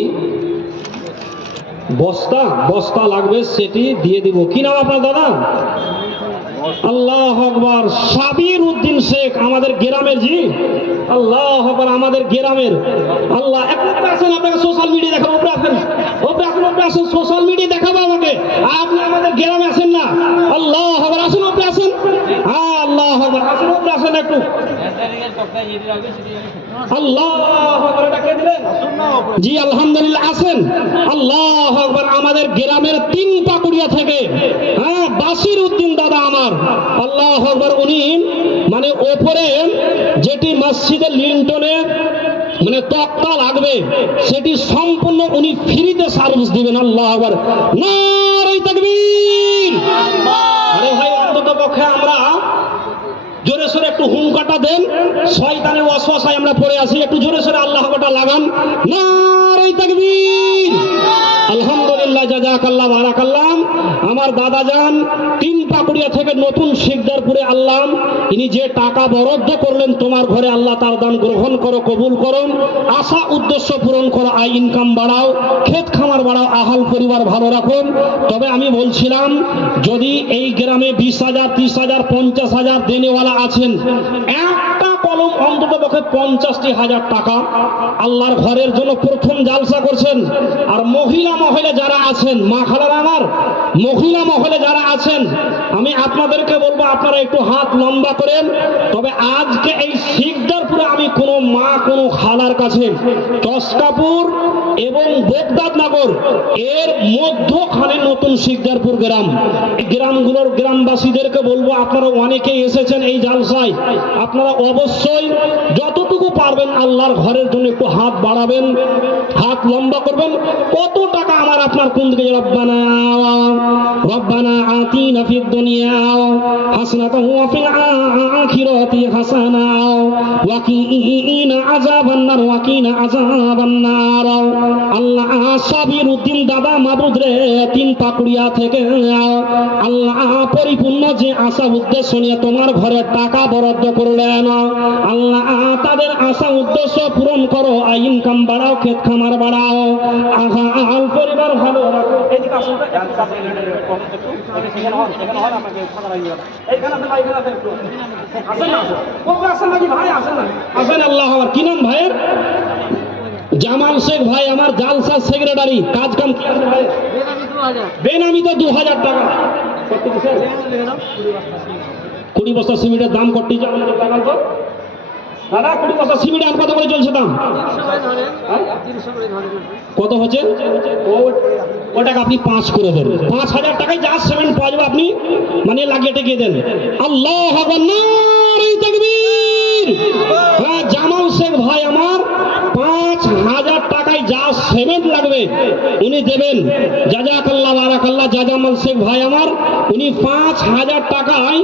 বস্তা লাগবে সেটি দিয়ে দিব। কি নাম আপনার দাদা? আল্লাহু আকবার। সাবির উদ্দিন শেখ আমাদের গ্রামের, জি আল্লাহু আকবার, আমাদের গ্রামের। আল্লাহ একবার আসেন, আপনাকে সোশ্যাল মিডিয়া দেখাবো। উপরে আসেন, সোশ্যাল মিডিয়া দেখাবো আমাকে। আপনি আমাদের গ্রামে আসেন না? আল্লাহু আকবার, আসুন উপরে আসেন। আল্লাহু আকবার, আসুন উপরে আসেন একটু। আল্লাহু আকবার, এটা কে দিলেন? জি আলহামদুলিল্লাহ, আসেন। আল্লাহু আকবার। আমাদের গ্রামের 3 পাকুড়িয়া থেকে বাসির উদ্দিন দাদা আমার, আল্লাহু আকবার, উনি মানে ওপরে যেটি মসজিদের লিন্টনে মানে তক্তা লাগবে সেটি সম্পূর্ণ উনি ফ্রিতে সার্ভিস দিবেন। আল্লাহু আকবার, নারে তাকবীর। আরে ভাই, অন্তত পক্ষে আমরা জোরে সোরে একটু হুঙ্কাটা দেন, শয়তানের ওয়াসওয়াসায় আমরা পড়ে আছি। একটু জোরে সোরে আল্লাহ আকবার লাগান, নারে তাকবীর। আলহামদুলিল্লাহ, জাযাকাল্লাহ বারাকাল্লাহ। আমার দাদা যান 3 পাকুড়িয়া থেকে নতুন শিকদারপুরে, আল্লাহ ইনি যে টাকা বরাদ্দ করলেন তোমার ঘরে, আল্লাহ তার দান গ্রহণ করো, কবুল করো। আশা উদ্দেশ্য পূরণ করো, ইনকাম বাড়াও, ক্ষেত খামার বাড়াও, আহাল পরিবার ভালো রাখুন। তবে আমি বলছিলাম যদি এই গ্রামে 20,000, 30,000, 50,000 দেনেওয়ালা আছেন, একটা কলম অন্তত পক্ষে 50,000 টাকা আল্লাহর ঘরের জন্য প্রথম জালসা করছেন। আর মহিলা যারা আছেন, মা খালারা আমার, মহিলা মহলে যারা আছেন, আমি আপনাদেরকে বলবো আপনারা একটু হাত লম্বা করেন। তবে আজকে এই শিকদারপুরে আমি কোনো মা, কোনো খালার কাছে চস্কাপুর এবং বোগদাদনগর এর মধ্যখানে নতুন শিকদারপুর গ্রাম, গ্রামগুলোর গ্রামবাসীদেরকে বলবো আপনারা অনেকেই এসেছেন এই জালসায়, আপনারা অবশ্যই যতটুকু যতটুকু পারবেন আল্লাহর ঘরের জন্য একটু হাত বাড়াবেন, হাত লম্বা করবেন। কত টাকা আমার আপনার কোন দিকে? রব্বানা রব্বানা আতিনা ফিদ দুনিয়া হাসানাতাও ওয়া ফিল আখিরাতি হাসানা ওয়া কিনা আযাবান নার ওয়া কিনা আযাবান নার। আল্লাহ সাবির উদ্দিন দাদা মাবুদ রে, তিন পাকুড়িয়া থেকে আল্লাহ পরিপূর্ণ যে আশা উদ্দেশ্য নিয়ে তোমার ঘরে টাকা বরাদ্দ করলেন, আল্লাহ তাদের আশা উদ্দেশ্য পূরণ করো। ইনকাম বাড়াও, ক্ষেত খামার বাড়াও, আল পরিবার ভালো রাখো। এইদিকে আসুন তো, আসেন। আল্লাহ আমার কি নাম ভাইয়ের? জামাল শেখ ভাই, আমার জালসা সেক্রেটারি। কাজ কাম কি আছে ভাই? বেনামি তো 2000 টাকা। 20 বস্তা সিমেন্টের দাম কটি দাদা? 20 বস্তা সিমেন্ট আর কত করে চলছে দাম? কত হচ্ছে? ওটাকে আপনি 5 করে দেন। 5000 টাকায় যা সিমেন্ট পাওয়া যাবে আপনি মানে লাগিয়ে টেকিয়ে দেন। আল্লাহু আকবার, নারে তাকবীর। হ্যাঁ, জামাল শেখ ভাই আমার 5000 টাকায় যা সিমেন্ট লাগবে উনি দেবেন। জাযাকাল্লাহ বারাকাল্লাহ। জামাল শেখ ভাই আমার উনি 5000 টাকায়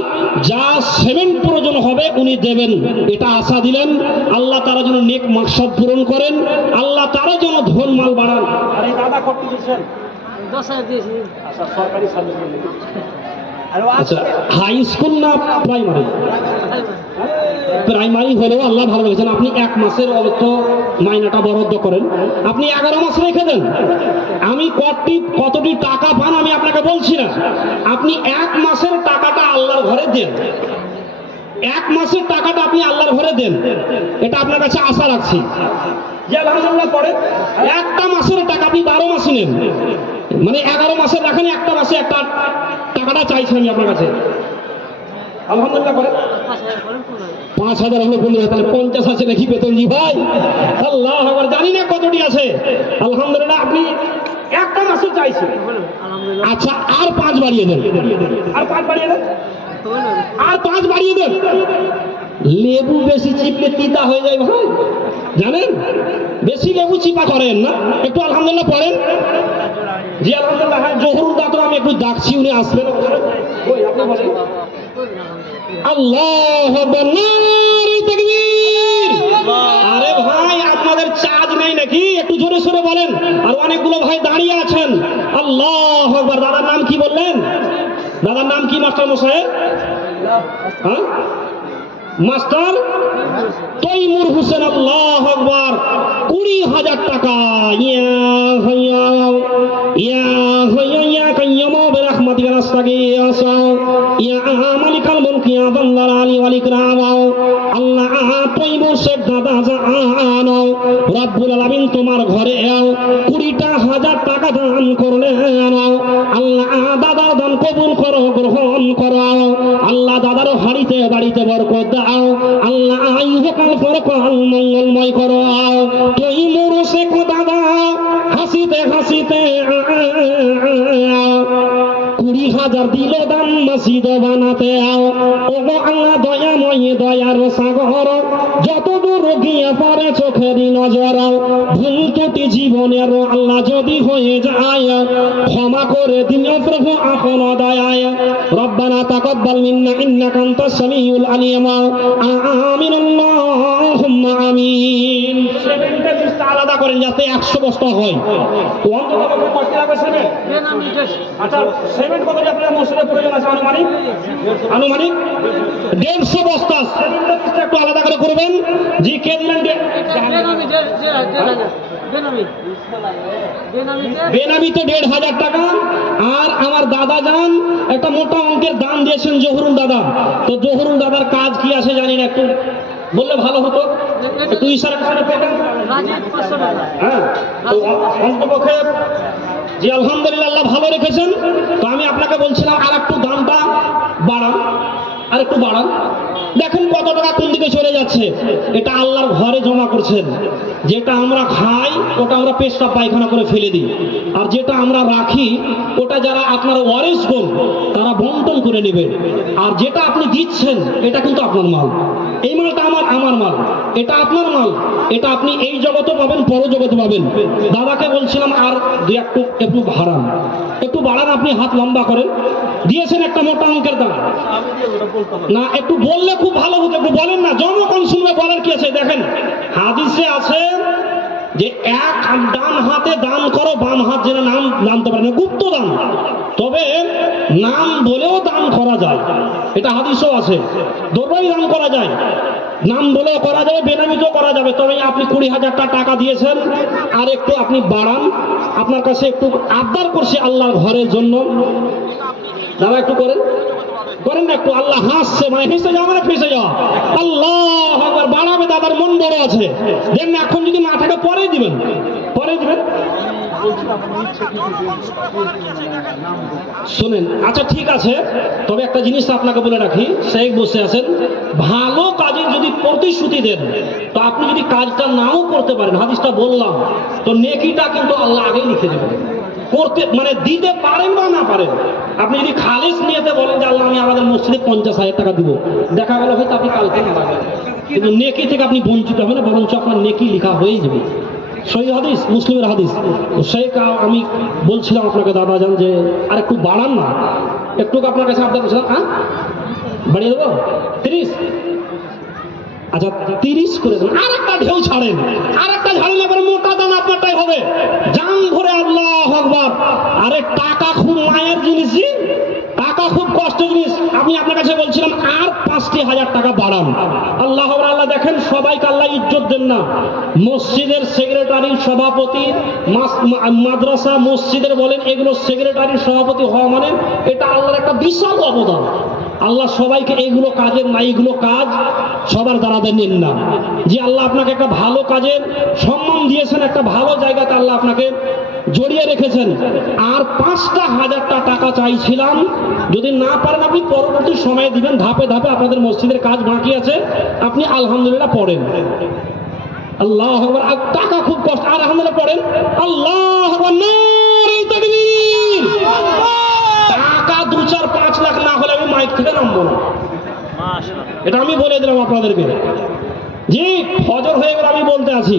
যা সিমেন্ট প্রয়োজন হবে উনি দেবেন, এটা আশা দিলেন। আল্লাহ তারা যেন নেক মাকসাদ পূরণ করেন, আল্লাহ তারা যেন ধন মাল বাড়ান। আর এই দাদা কত দিয়েছেন? 10,000 দিয়েছি। আচ্ছা, সরকারি সার্ভিস। আচ্ছা, হাই স্কুল না প্রাইমারি? প্রাইমারি হলেও আল্লাহ ভালো রেখেছেন। আপনি 1 মাসের অর্থ মাইনাটা বরাদ্দ করেন, আপনি 11 মাস রেখে দেন। আমি কতটি টাকা পান আমি আপনাকে বলছি না, আপনি 1 মাসের টাকাটা আল্লাহর ঘরে দেন। 1 মাসের টাকাটা আপনি আল্লাহর ঘরে দেন, এটা আপনার কাছে আশা রাখছি যে আলহামদুলিল্লাহ পরে 1টা মাসের টাকা আপনি 12 মাসে নেন, মানে 11 মাসের রাখেন, 1টা মাসে একটা টাকাটা চাইছি আমি আপনার কাছে। আলহামদুলিল্লাহ করে 5000 হলো বললে, তাহলে 50 আছে নাকি বেতনজি ভাই? আল্লাহ আকবার, জানি না কতটি আছে। আলহামদুলিল্লাহ আপনি 1টা মাসে চাইছি। আচ্ছা, আর 5 বাড়িয়ে দেন, আর 5 বাড়িয়ে দেন, আর 5 বাড়িয়ে দেন। লেবু বেশি চিপলে তিতা হয়ে যায় ভাই, জানেন? বেশি লেবু চিপা করেন না, একটু আলহামদুলিল্লাহ পড়েন। জি আলহামদুলিল্লাহ। হ্যাঁ, জহুরুল দাদা আমি একটু ডাকছি, উনি আসবেন। ওই আপনি বলেন। আল্লাহু আকবার, নারে তাকবীর। আরে ভাই, আপনাদের চার্জ নেই নাকি? একটু জোরে সোরে বলেন। আর অনেকগুলো ভাই দাঁড়িয়ে আছেন। আল্লাহু আকবার। দাদার নাম কি বললেন? দাদার নাম কি মাস্টার মশাই? হ্যাঁ, মাস্টার তৈমুর হোসেন। আল্লাহু আকবার। 20,000 টাকা। ইয়া হাইয়া ইয়া হাইয়া ইয়া কাইয়্যুম বিরহমাতিকা নাস্তাগীস ইয়া মালিকাল মুলকি ইয়া যাল আলি ওয়াল ইকরাম। আল্লাহ তৈমুর শেখ দাদা জান রব্বুল আলামিন তোমার ঘরে 20,000 টাকা দান করলেন। আল্লাহ দাদার দান কবুল করো, গ্রহণ করো। আল্লাহ দাদার হাড়িতে বাড়িতে বরকত দাও। আল্লাহ ইহকাল পরকাল মঙ্গলময় করো। তৈমুর শেখ দাদা হাসিতে হাসিতে 20,000 দিল দান মসজিদ বানাতে। ওগো আল্লাহ দয়াময়, দয়ার সাগর, যত দূর গিয়ে পড়ে চোখেরই নজর, ভুল ত্রুটি জীবনের আল্লাহ যদি হয়ে যায় ক্ষমা করে দিও প্রভু আপন দয়ায়। রব্বানা তাকাব্বাল মিন্না ইন্নাকা আনতাস সামিউল আলিম। আমিন, আল্লাহুম্মা আমিন। সেভেনটা লিস্ট আলাদা করেন যাতে 100 বস্তা হয়। অন্তত কত লাগবে সেভেন? আচ্ছা, সেভেন কত আপনার মসজিদের প্রয়োজন আছে? আনুমানিক 150 বস্তা। সেভেনটা লিস্ট একটু আলাদা করে করবেন। জি, কে দিলেন? বেনামিতে 1,500 টাকা। আর আমার দাদা যান একটা মোটা অঙ্কের দান দিয়েছেন, জহুরুল দাদা। তো জহুরুল দাদার কাজ কি আছে জানি না, একটু বললে ভালো হতো। একটু ইশারা করে পেতেন। হ্যাঁ, তো অন্তপক্ষে জি আলহামদুলিল্লাহ আল্লাহ ভালো রেখেছেন। তো আমি আপনাকে বলছিলাম আর একটু দামটা বাড়ান, আর একটু বাড়ান। দেখেন কত টাকা কোন দিকে চলে যাচ্ছে। এটা আল্লাহর ঘরে জমা করছেন। যেটা আমরা খাই ওটা আমরা পেশাব পায়খানা করে ফেলে দিই, আর যেটা আমরা রাখি ওটা যারা আপনার ওয়ারিসগণ তারা বন্টন করে নেবে। আর যেটা আপনি দিচ্ছেন এটা কিন্তু আপনার মাল। এই মালটা আমার মাল, এটা আপনার মাল, এটা আপনি এই জগতে পাবেন, পর জগতে পাবেন। দাদাকে বলছিলাম আর একটু ভাড়ান, একটু বাড়ান, আপনি হাত লম্বা করেন। দিয়েছেন একটা মোটা অঙ্কের দাম না, একটু বললে খুব ভালো হতো, একটু বলেন না, জনগণ শুনবে, বলার কি আছে? দেখেন হাদিসে আছে যে এক ডান হাতে দান করো, বাম হাত যেন নাম জানতে পারে না, গুপ্ত দান। তবে নাম বলেও দান করা যায়, এটা হাদিসও আছে। দরবারি দান করা যায়, নাম বলেও করা যাবে, বেনামিতেও করা যাবে। তবে আপনি 20,000 টাকা দিয়েছেন, আর একটু আপনি বাড়ান, আপনার কাছে একটু আবদার করছি আল্লাহর ঘরের জন্য, দাদা একটু করেন না একটু। আল্লাহ হাসছে, মানে হেসে যাওয়া মানে ফেসে যাওয়া। আল্লাহ একবার বাড়াবে, দাদার মন বড় আছে। দেখেন এখন যদি না থাকে পরে দিবেন। শোনেন, আচ্ছা ঠিক আছে, তবে একটা জিনিস আপনাকে বলে রাখি, শেখ বসে আছেন, ভালো কাজে যদি প্রতিশ্রুতি দেন, তো আপনি যদি কাজটা নাও করতে পারেন, হাদিসটা বললাম, তো নেকিটা কিন্তু আল্লাহ আগেই লিখে দেবেন। করতে মানে দিতে পারেন বা না পারেন, আপনি যদি খালিস নিয়েতে বলেন যে আল্লাহ আমি আমাদের মসজিদে 50,000 টাকা দিব, দেখা গেল হয়তো আপনি কালকে না পাবেন, কিন্তু নেকি থেকে আপনি বঞ্চিত হবেন না, বরঞ্চ আপনার নেকি লেখা হয়ে যাবে। সহিহ হাদিস, মুসলিমের হাদিস। তো সেই আমি বলছিলাম আপনাকে দাদা জান যে আর একটু বাড়ান না, একটু আপনার কাছে আবদার করছিলাম। হ্যাঁ, বাড়িয়ে দেবো 30, আচ্ছা 30 করে দেবেন। আর একটা ঢেউ ছাড়েন, আর একটা ঝাড়েন, এবার মোটা দান আপনারটাই হবে, জান ভরে। আল্লাহ আকবার। আরে টাকা খুব মায়ের জিনিস, টাকা খুব কষ্ট জিনিস। আমি আপনার কাছে বলছিলাম আর 5,000 টাকা বাড়ান। আল্লাহ আল্লাহ দেখেন, সবাইকে আল্লাহ ইজ্জত দেন না। মসজিদের সেক্রেটারি, সভাপতি, মাদ্রাসা মসজিদের বলেন, এগুলো সেক্রেটারি সভাপতি হওয়া মানে এটা আল্লাহর একটা বিশাল অবদান। আল্লাহ সবাইকে এইগুলো কাজের না, এইগুলো কাজ সবার দ্বারা নেন না। যে আল্লাহ আপনাকে একটা ভালো কাজের সম্মান দিয়েছেন, একটা ভালো জায়গাতে আল্লাহ আপনাকে জড়িয়ে রেখেছেন। আর 5,000 টাকা চাইছিলাম, যদি না পারেন আপনি পরবর্তী সময়ে দিবেন, ধাপে ধাপে আপনাদের মসজিদের কাজ বাকি আছে, আপনি আলহামদুলিল্লাহ পড়েন। আল্লাহ আকবার। আর টাকা খুব কষ্ট, আর আলহামদুলিল্লাহ পড়েন। আল্লাহ আকবার, নারে তাকবীর। টাকা 2-4-5 লাখ না হলে আমি মাইক থেকে নামবো না, এটা আমি বলে দিলাম আপনাদেরকে। যে ফজর হয়ে গেল, আমি বলতে আছি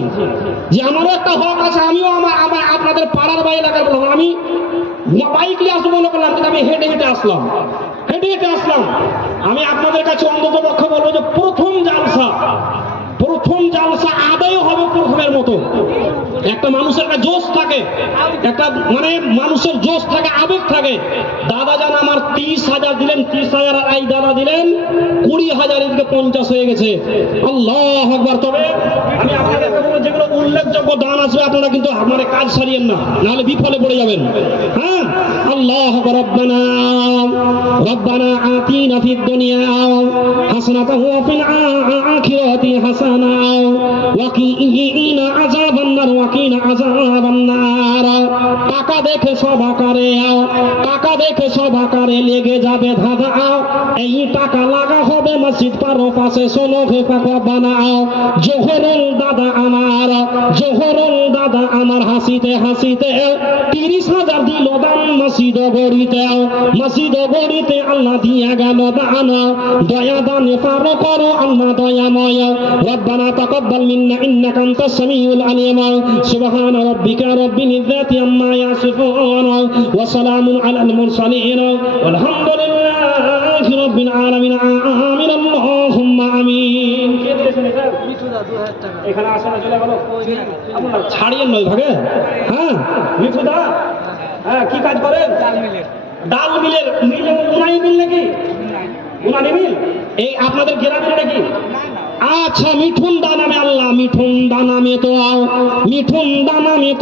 যে আমারও একটা হক আছে। আমিও আমার আপনাদের পাড়ার বা এলাকার বললাম, আমি বাইক নিয়ে আসবো মনে করলাম, কিন্তু আমি হেঁটে হেঁটে আসলাম। আমি আপনাদের কাছে অন্তত পক্ষে বলবো যে প্রথম জালসা আদায় হবে প্রথমের মতো। একটা মানুষের একটা জোশ থাকে, একটা মানে মানুষের জোশ থাকে, আবেগ থাকে। দাদা জান আমার 30,000 দিলেন, 30,000 এই দাদা দিলেন 20,000, এদিকে 50 হয়ে গেছে। আল্লাহ আকবার। তবে আমি আপনাদেরকে বলবো, যেগুলো উল্লেখযোগ্য দান আসবে আপনারা কিন্তু আমার কাজ সারিয়েন না, নাহলে বিফলে পড়ে যাবেন। হ্যাঁ, আল্লাহ আকবার। রব্বানা আতিনা ফিদ দুনিয়া হাসানাতাও ওয়া ফিল আখিরাতি হাসানাও ওয়া কিনা আযাবান্নার ওয়া কিনা আযাবান্নার। টাকা দেখে সব আকারে লেগে যাবে ধাঁধা। এই টাকা লাগা হবে মসজিদ পারো পাশে, সোলো ফেফা বানাও। জোহরুল দাদা আমার হাসিতে 30,000 দিল দান মসজিদ গড়িতে। আল্লাহ দিয়া গেল দান, দয়া দানে পারো করো আল্লাহ দয়াময়। রব্বানা তাকাব্বাল মিন্না ইন্নাকা আনতাস সামিউল আলিম। সুবহান রাব্বিকা রাব্বিল ইজ্জাতি আম্মা ইয়াসিফুন ওয়া সালামুন আলাল মুরসালিন ওয়ালহামদুলিল্লাহি রাব্বিল আলামিন। আমিন আল্লাহুম্মা আমিন। এখানে আসলে চলে গেল, ছাড়িয়ে নয় ভাগে। হ্যাঁ মিঠুদা, হ্যাঁ কি কাজ করেন? ডাল মিলের উনাই মিল নাকি? উনানি মিল এই আপনাদের গ্রামের নাকি? আচ্ছা, মিঠুন দানামে আল্লাহ, মিঠুন দানামে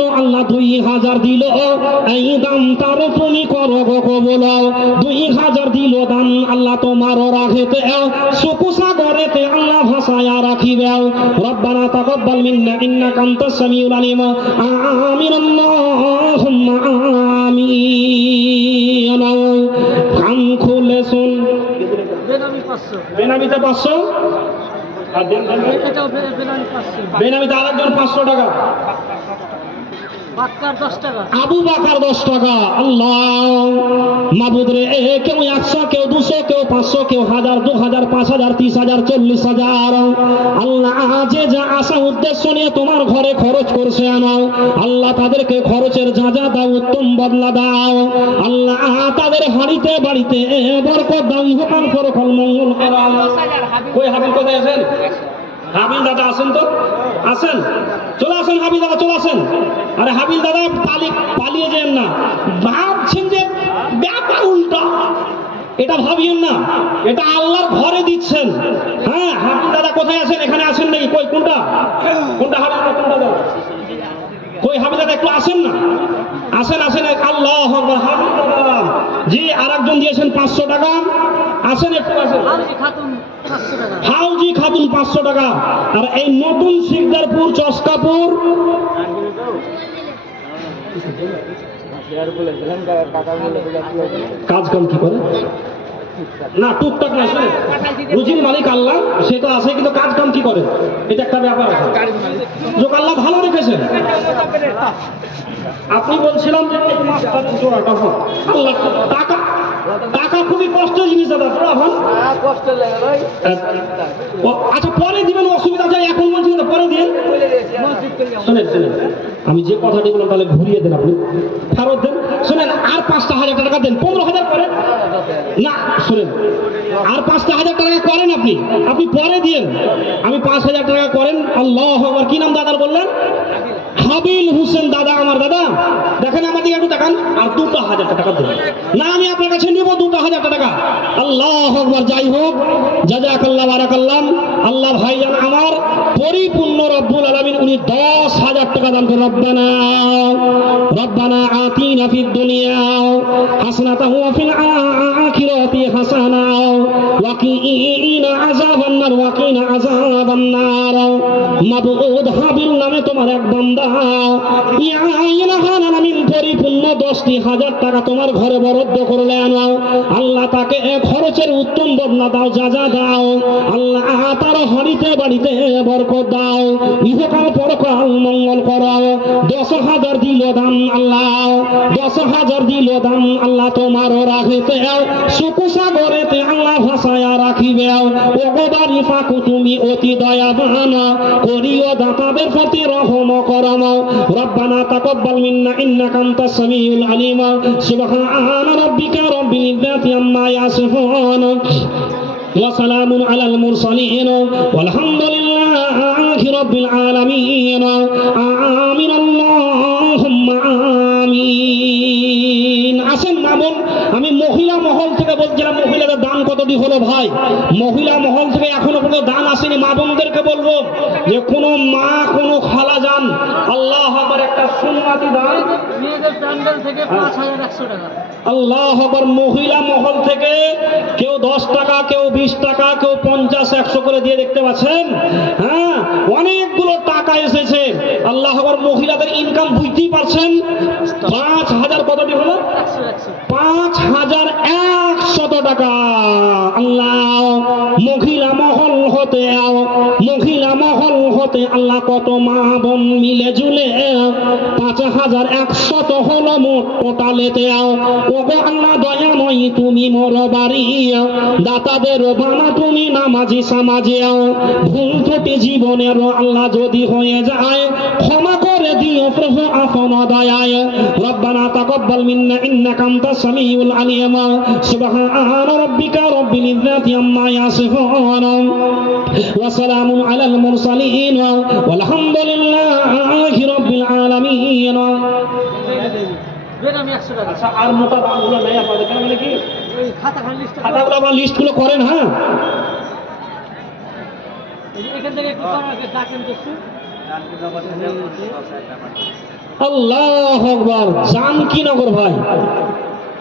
তো আল্লাহ 2,000 দিল। এই দাম তার তুমি করো গো কবুল। 2,000 দিল দান আল্লাহ তোমারও রাখেতে, সুকুসাগরেতে আল্লাহ ভাসায়া রাখিবে। রব্বানা তাকাব্বাল মিন্না ইন্নাকা আনতাস সামিউল আলিম। আমিন আল্লাহুম্মা আমিন। কান খুলে শুন, বেনামিতে 500, আর বেনামিতে আরেকজন 500 টাকা। বাক্কার 10 টাকা। আবু বাকার 10 টাকা। আল্লাহ মাবুদ রে, কেউ 100, কেউ 200, কেউ 500, কেউ 1000, 2000, 5000, 30,000, 40,000। আল্লাহ যে যা আশা উদ্দেশ্য নিয়ে তোমার ঘরে খরচ করছে আনাও আল্লাহ, তাদেরকে খরচের যা যা দাও উত্তম বদলা দাও আল্লাহ, তাদের হাড়িতে বাড়িতে বরকত দাও, ইহকাল পরকাল মঙ্গল করো। কই হাবিল কোথায় আছেন? হাবিল দাদা আছেন তো? আছেন? চলে আসেন হাবিল দাদা, চলে আসেন। আরে হাবিল দাদা পালিয়ে যেন না, ভাবছেন যে ব্যাপার উল্টা, এটা ভাবিয়েন না, এটা আল্লাহর ঘরে দিচ্ছেন। হ্যাঁ, হাবিল দাদা কোথায় আছেন? এখানে আছেন নাকি? কই কোনটা কোনটা হাবিল দাদা, কোনটা দাদা? কই হাবিল দাদা একটু আসেন না, আসেন আসেন। আল্লাহু আকবার। হাবিল দাদা জি, আরেকজন দিয়েছেন 500 টাকা। আসেন একটু, আসেন। হাউজি খাতুন 500 টাকা। হাউজি খাতুন 500 টাকা। আর এই নতুন শিকদারপুর চস্কাপুর কাজ কাম কি করে না, টুকটাক না, শুনে রুজির মালিক আল্লাহ, সেটা আছে, কিন্তু কাজ কাম কি করে এটা একটা ব্যাপার আছে। যোগ আল্লাহ ভালো রেখেছেন। আপনি বলছিলাম যে এই মাসটা জোড়া টাকা, আল্লাহ টাকা টাকা খুবই কষ্টের জিনিস দাদা, জোড়া হন। আচ্ছা পরে দিবেন, অসুবিধা যায়, এখন বলছি না, পরে দিন। শোনেন শোনেন, আমি যে কথাটি বললাম তাহলে ঘুরিয়ে দেন, আপনি ফেরত দেন। শোনেন, আর 5,000 টাকা দেন, 15,000 করেন না। শোনেন, আর 5,000 টাকা করেন, আপনি আপনি পরে দিন, আমি 5,000 টাকা করেন। আল্লাহু আকবার। কি নাম দাদার বললেন? হাবিল হোসেন দাদা। আমার দাদা দেখেন, আমার দিকে একটু দেখান। আর 2,000 টাকা দেবেন না, আমি আপনার কাছে নিব 2,000 টাকা। আল্লাহু আকবার। যাই হোক, জাযাকাল্লাহ বারাকাল্লাহ। আল্লাহ ভাইজান আমার পরিপূর্ণ রব্বুল আলামিন উনি 10,000 টাকা দান করেন। রব্বানা আতিনা ফিদ দুনিয়া হাসানাতাও ওয়া ফিল আখিরাতি হাসানাও ওয়া কিনা আযাবান নার, ওয়া কিনা আযাবান নার। মাবুদ হাবিল নামে তোমার এক বান্দা ইয়া ইলাহান আমিন পরিপূর্ণ 10,000 টাকা তোমার ঘরে বরাদ্দ করলেন। আল্লাহ তাকে খরচের উত্তম বদলা দাও, যা যা দাও আল্লাহ, তার হাড়িতে বাড়িতে বরকত দাও, ইহকাল পরকাল মঙ্গল করো। 10,000 দিল দাম আল্লাহ, 10,000 দিল দাম আল্লাহ, তোমারও রাখিতে সুকুসাগরেতে আল্লাহ ভাসায় রাখিবে। ও গোবারি ফাঁকু তুমি অতি দয়াবান, করিও দাতাদের প্রতি রহম করম। রব্বানা তাকাব্বাল মিন্না ইন্নাকা আনতাস সামিউল আলিম। সুবহানা রাব্বিকা রাব্বিল ইজ্জাতি আম্মা ইয়াসিফুন ওয়া সালামুন আলাল মুরসালিন ওয়ালহামদুলিল্লাহি রাব্বিল আলামিন। আমিন আল্লাহুম্মা আমিন। আসেন মামুন, আমি মহিলা মহল থেকে বলছিলাম, মহিলাদের দান কতটি হলো ভাই? মহিলা মহল থেকে এখনো কোনো দান আসেনি। মা বোনদেরকে বলবো যে কোনো মা, কোনো খালা যান, আল্লাহ আকবার, একটা সুন্নাতি দান। মেয়েদের প্যান্ডেল থেকে 5,100 টাকা। আল্লাহ আকবার। মহিলা মহল থেকে কেউ 10 টাকা, কেউ 20 টাকা, কেউ 50, 100 করে দিয়ে দেখতে পাচ্ছেন। হ্যাঁ, অনেকগুলো টাকা এসেছে। আল্লাহ আকবার। মহিলাদের ইনকাম বুঝতেই পারছেন। 5,000 কতটি হলো? 5,100 টাকা। আল্লাহ, মহিলা মহল হতে, মহিলা মহল হতে আল্লাহ কত মা বোন মিলে জুলে 5,100 হলো মোট টোটালেতে। ওগো আল্লাহ দয়াময়ী, তুমি মোর বাড়ি দাতাদের বানা, তুমি নামাজি সমাজে। ভুল ত্রুটি জীবনের আল্লাহ যদি হয়ে যায়, ক্ষমা করে দিও প্রভু আপন দয়ায়। রব্বানা তাকাব্বাল মিন্না ইন্নাকা আনতাস সামিউল আলিম। সুবহানা রাব্বিকা রাব্বিল ইজ্জাতি আম্মা ইয়াসিফুন ওয়া সালামুন আলাল মুরসালিন ওয়ালহামদুলিল্লাহি রাব্বিল আলামিন। আমি 100 টাকা। আচ্ছা, আর মোটা দামগুলো নেই আপনাদের, মানে কি ওই খাতাখানা লিস্ট, খাতাগুলো আপনারা লিস্টগুলো করেন। হ্যাঁ, এখান থেকে একটু কম আগে ডাকেন তো একটু। আল্লাহু আকবার। জানকীনগর ভাই,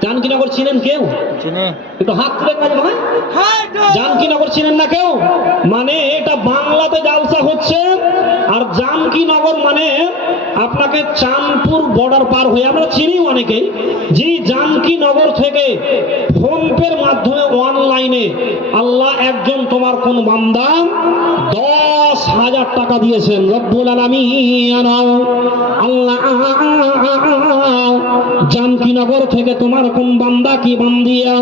জানকীনগর চিনেন কেউ? চিনে একটু হাত তুলে কাজ ভাই। জানকীনগর চিনেন না কেউ? মানে এটা বাংলাতে জালসা হচ্ছে, আর জানকীনগর মানে আপনাকে চাঁদপুর বর্ডার পার হয়ে আমরা চিনি অনেকেই। জি, জানকীনগর থেকে ফোন পের মাধ্যমে অনলাইনে আল্লাহ একজন তোমার কোন বান্দা 10,000 টাকা দিয়েছেন রব্বুল আলামিন। আল্লাহ জানকীনগর থেকে তোমার কোন বান্দা কি বান্দিয়া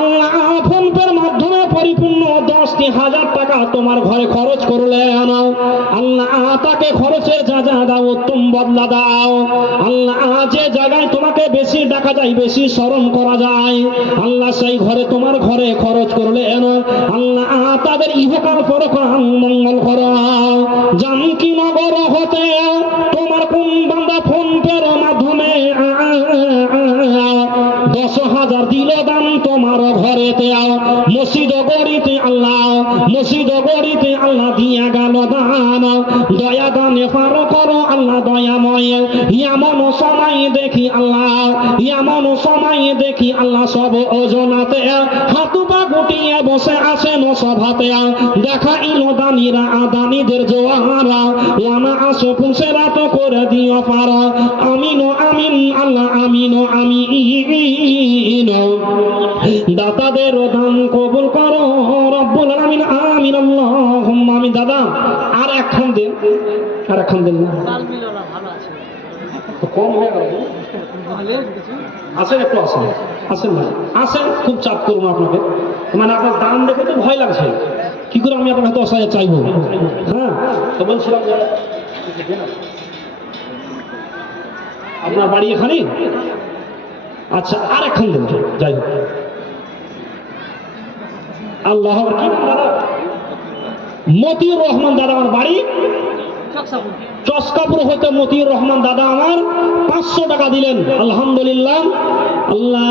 আল্লাহ ফোন পের মাধ্যমে পরিপূর্ণ 10,000 টাকা তোমার ঘরে খরচ করলেন। আল্লাহ তাকে খরচের যা যা দাও উত্তম বদলা দাও। আল্লাহ যে জায়গায় তোমাকে বেশি ডাকা যায়, বেশি স্মরণ করা যায়, আল্লাহ সেই ঘরে তোমার ঘরে খরচ করলেন। আল্লাহ তাদের ইহকাল পরকাল মঙ্গল করো। জানকীনগর হতে তোমার কোন বান্দা ফোন পের মাধ্যমে 10,000 দিল দান তোমার ঘরেতে। মসজিদ গড়িতে আল্লাহ, মসজিদ গড়িতে আল্লাহ দিয়া গেল দান। দয়া দানে পার করো আল্লাহ দয়াময়। এমন সময় দেখি আল্লাহ, এমন সময় দেখি আল্লাহ সব ওজনাতে হাত পা গুটিয়ে বসে আছেন সভাতে। দেখা ইলো দানিরা আদানিদের জোয়ারা, ওয়ানা আসো পুষেরা তো করে দিও পারা। আমিন ও আমিন আল্লাহ, আমিন ও আমিন। দাতাদের দান কবুল করো রব্বুল আলামিন, আমিন আল্লাহুম্মা আমিন। দাদা আর একখান দেন, আর একখান দেন না, তাল মিল ওরা ভালো আছে তো কম হয়ে গেল। ভালো কিছু আসেন, একটু আসেন, আসেন ভাই আসেন, খুব চাপ করবো আপনাকে। মানে আপনার দাম দেখে তো ভয় লাগছে, কি করে আমি আপনার 10,000 চাইবো? হ্যাঁ, তো বলছিলাম যে আপনার বাড়ি এখানে? আচ্ছা, আর একখান দেন, যাই হোক। আল্লাহ কি নাম দাদা? মতিউর রহমান দাদা আমার বাড়ি চকসাপুর চস্কাপুর হতে মতিউর রহমান দাদা আমার 500 টাকা দিলেন, আলহামদুলিল্লাহ। আল্লাহ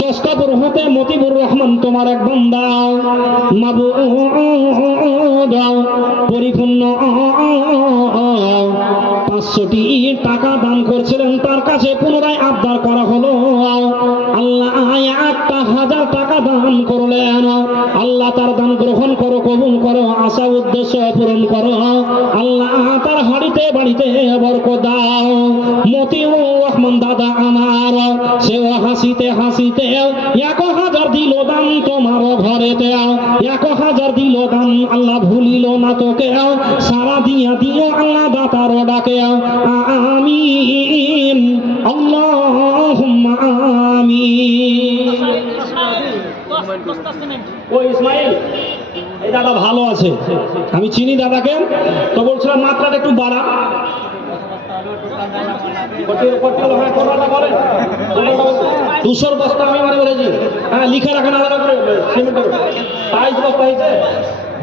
চস্কাপুর হতে মতিউর রহমান তোমার এক বান্দা মাবুদ পরিপূর্ণ 500টি টাকা দান করছিলেন, তার কাছে পুনরায় আবদার করা হলো। আল্লাহ 1,000 টাকা দান করলেন। আল্লাহ তার দান গ্রহণ করো, কবুল করো, আশা উদ্দেশ্য পূরণ করো। আল্লাহ তার হাড়িতে বাড়িতে বরকত দাও। মতিউর রহমান দাদা আমার সেও হাসিতে হাসিতে 1,000 দিল দান তোমার ঘরেতে। 1,000 দিল দান, আল্লাহ ভুলিল না তোকে, সারা দিয়া দিও আল্লাহ দাতার ডাকে। আমিন আল্লাহুম্মা আমিন। ও ইসমাইল, এই দাদা ভালো আছে, আমি চিনি দাদাকে। তো বলছিলাম মাত্রাটা একটু বাড়া। 200 বস্তা আমি মানে বলেছি। হ্যাঁ, লিখে রাখেন আলাদা করে সিমেন্টের। 22 বস্তা হয়েছে,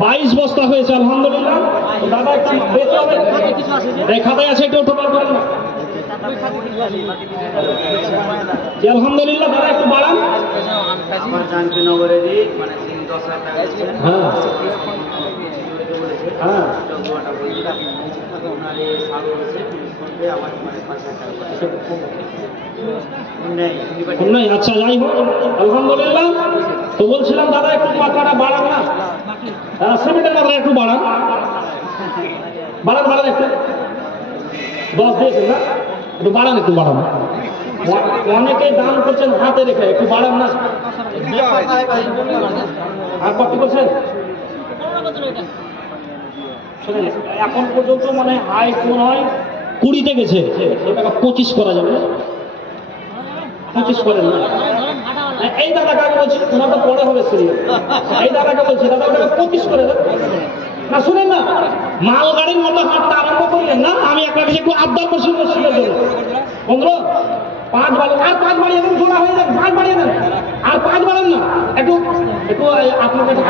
22 বস্তা হয়েছে, আলহামদুলিল্লাহ। দাদা একটু বেশি হবে, এই খাতায় আছে, একটু টোটাল করেন না। জি, আলহামদুলিল্লাহ। দাদা একটু বাড়ান। আমার জানকীনগরেরই মানে 10,000 টাকা দিচ্ছে। হ্যাঁ হ্যাঁ, ওনার এই সাল হয়েছে ফোনপে আমার মানে 5,000 টাকা নাই। আচ্ছা, যাই হোক, আলহামদুলিল্লাহ। তো বলছিলাম দাদা একটু মাত্রাটা বাড়ান না, সিমেন্টের মাত্রা একটু বাড়ান, বাড়ান বাড়ান একটু। 10 দিয়েছেন না, একটু বাড়ান, একটু বাড়ান। অনেকে দান করছেন হাতে রেখে, একটু বাড়ান না। আর কত করছেন? শোনেন, এখন পর্যন্ত মানে হাই মনে হয় 20-তে গেছে, এটাকে 25 করা যাবে না? 25 করেন না। এই দাদাকে আমি বলছি, ওনার তো পরে হবে সিরিয়াল। এই দাদাকে বলছি, দাদা ওটাকে 25 করে দেন না। শুনেন না, মাল গাড়ির মতো হাঁটতে আরম্ভ করলেন না। আমি আপনার কাছে একটু আবদার করছি মসজিদের জন্য, 15 5 বাড়িয়ে, আর 5 বাড়িয়ে দেন, জোড়া হয়ে যান, 5 বাড়িয়ে দেন, আর 5 বাড়েন না, একটু একটু আপনার কাছে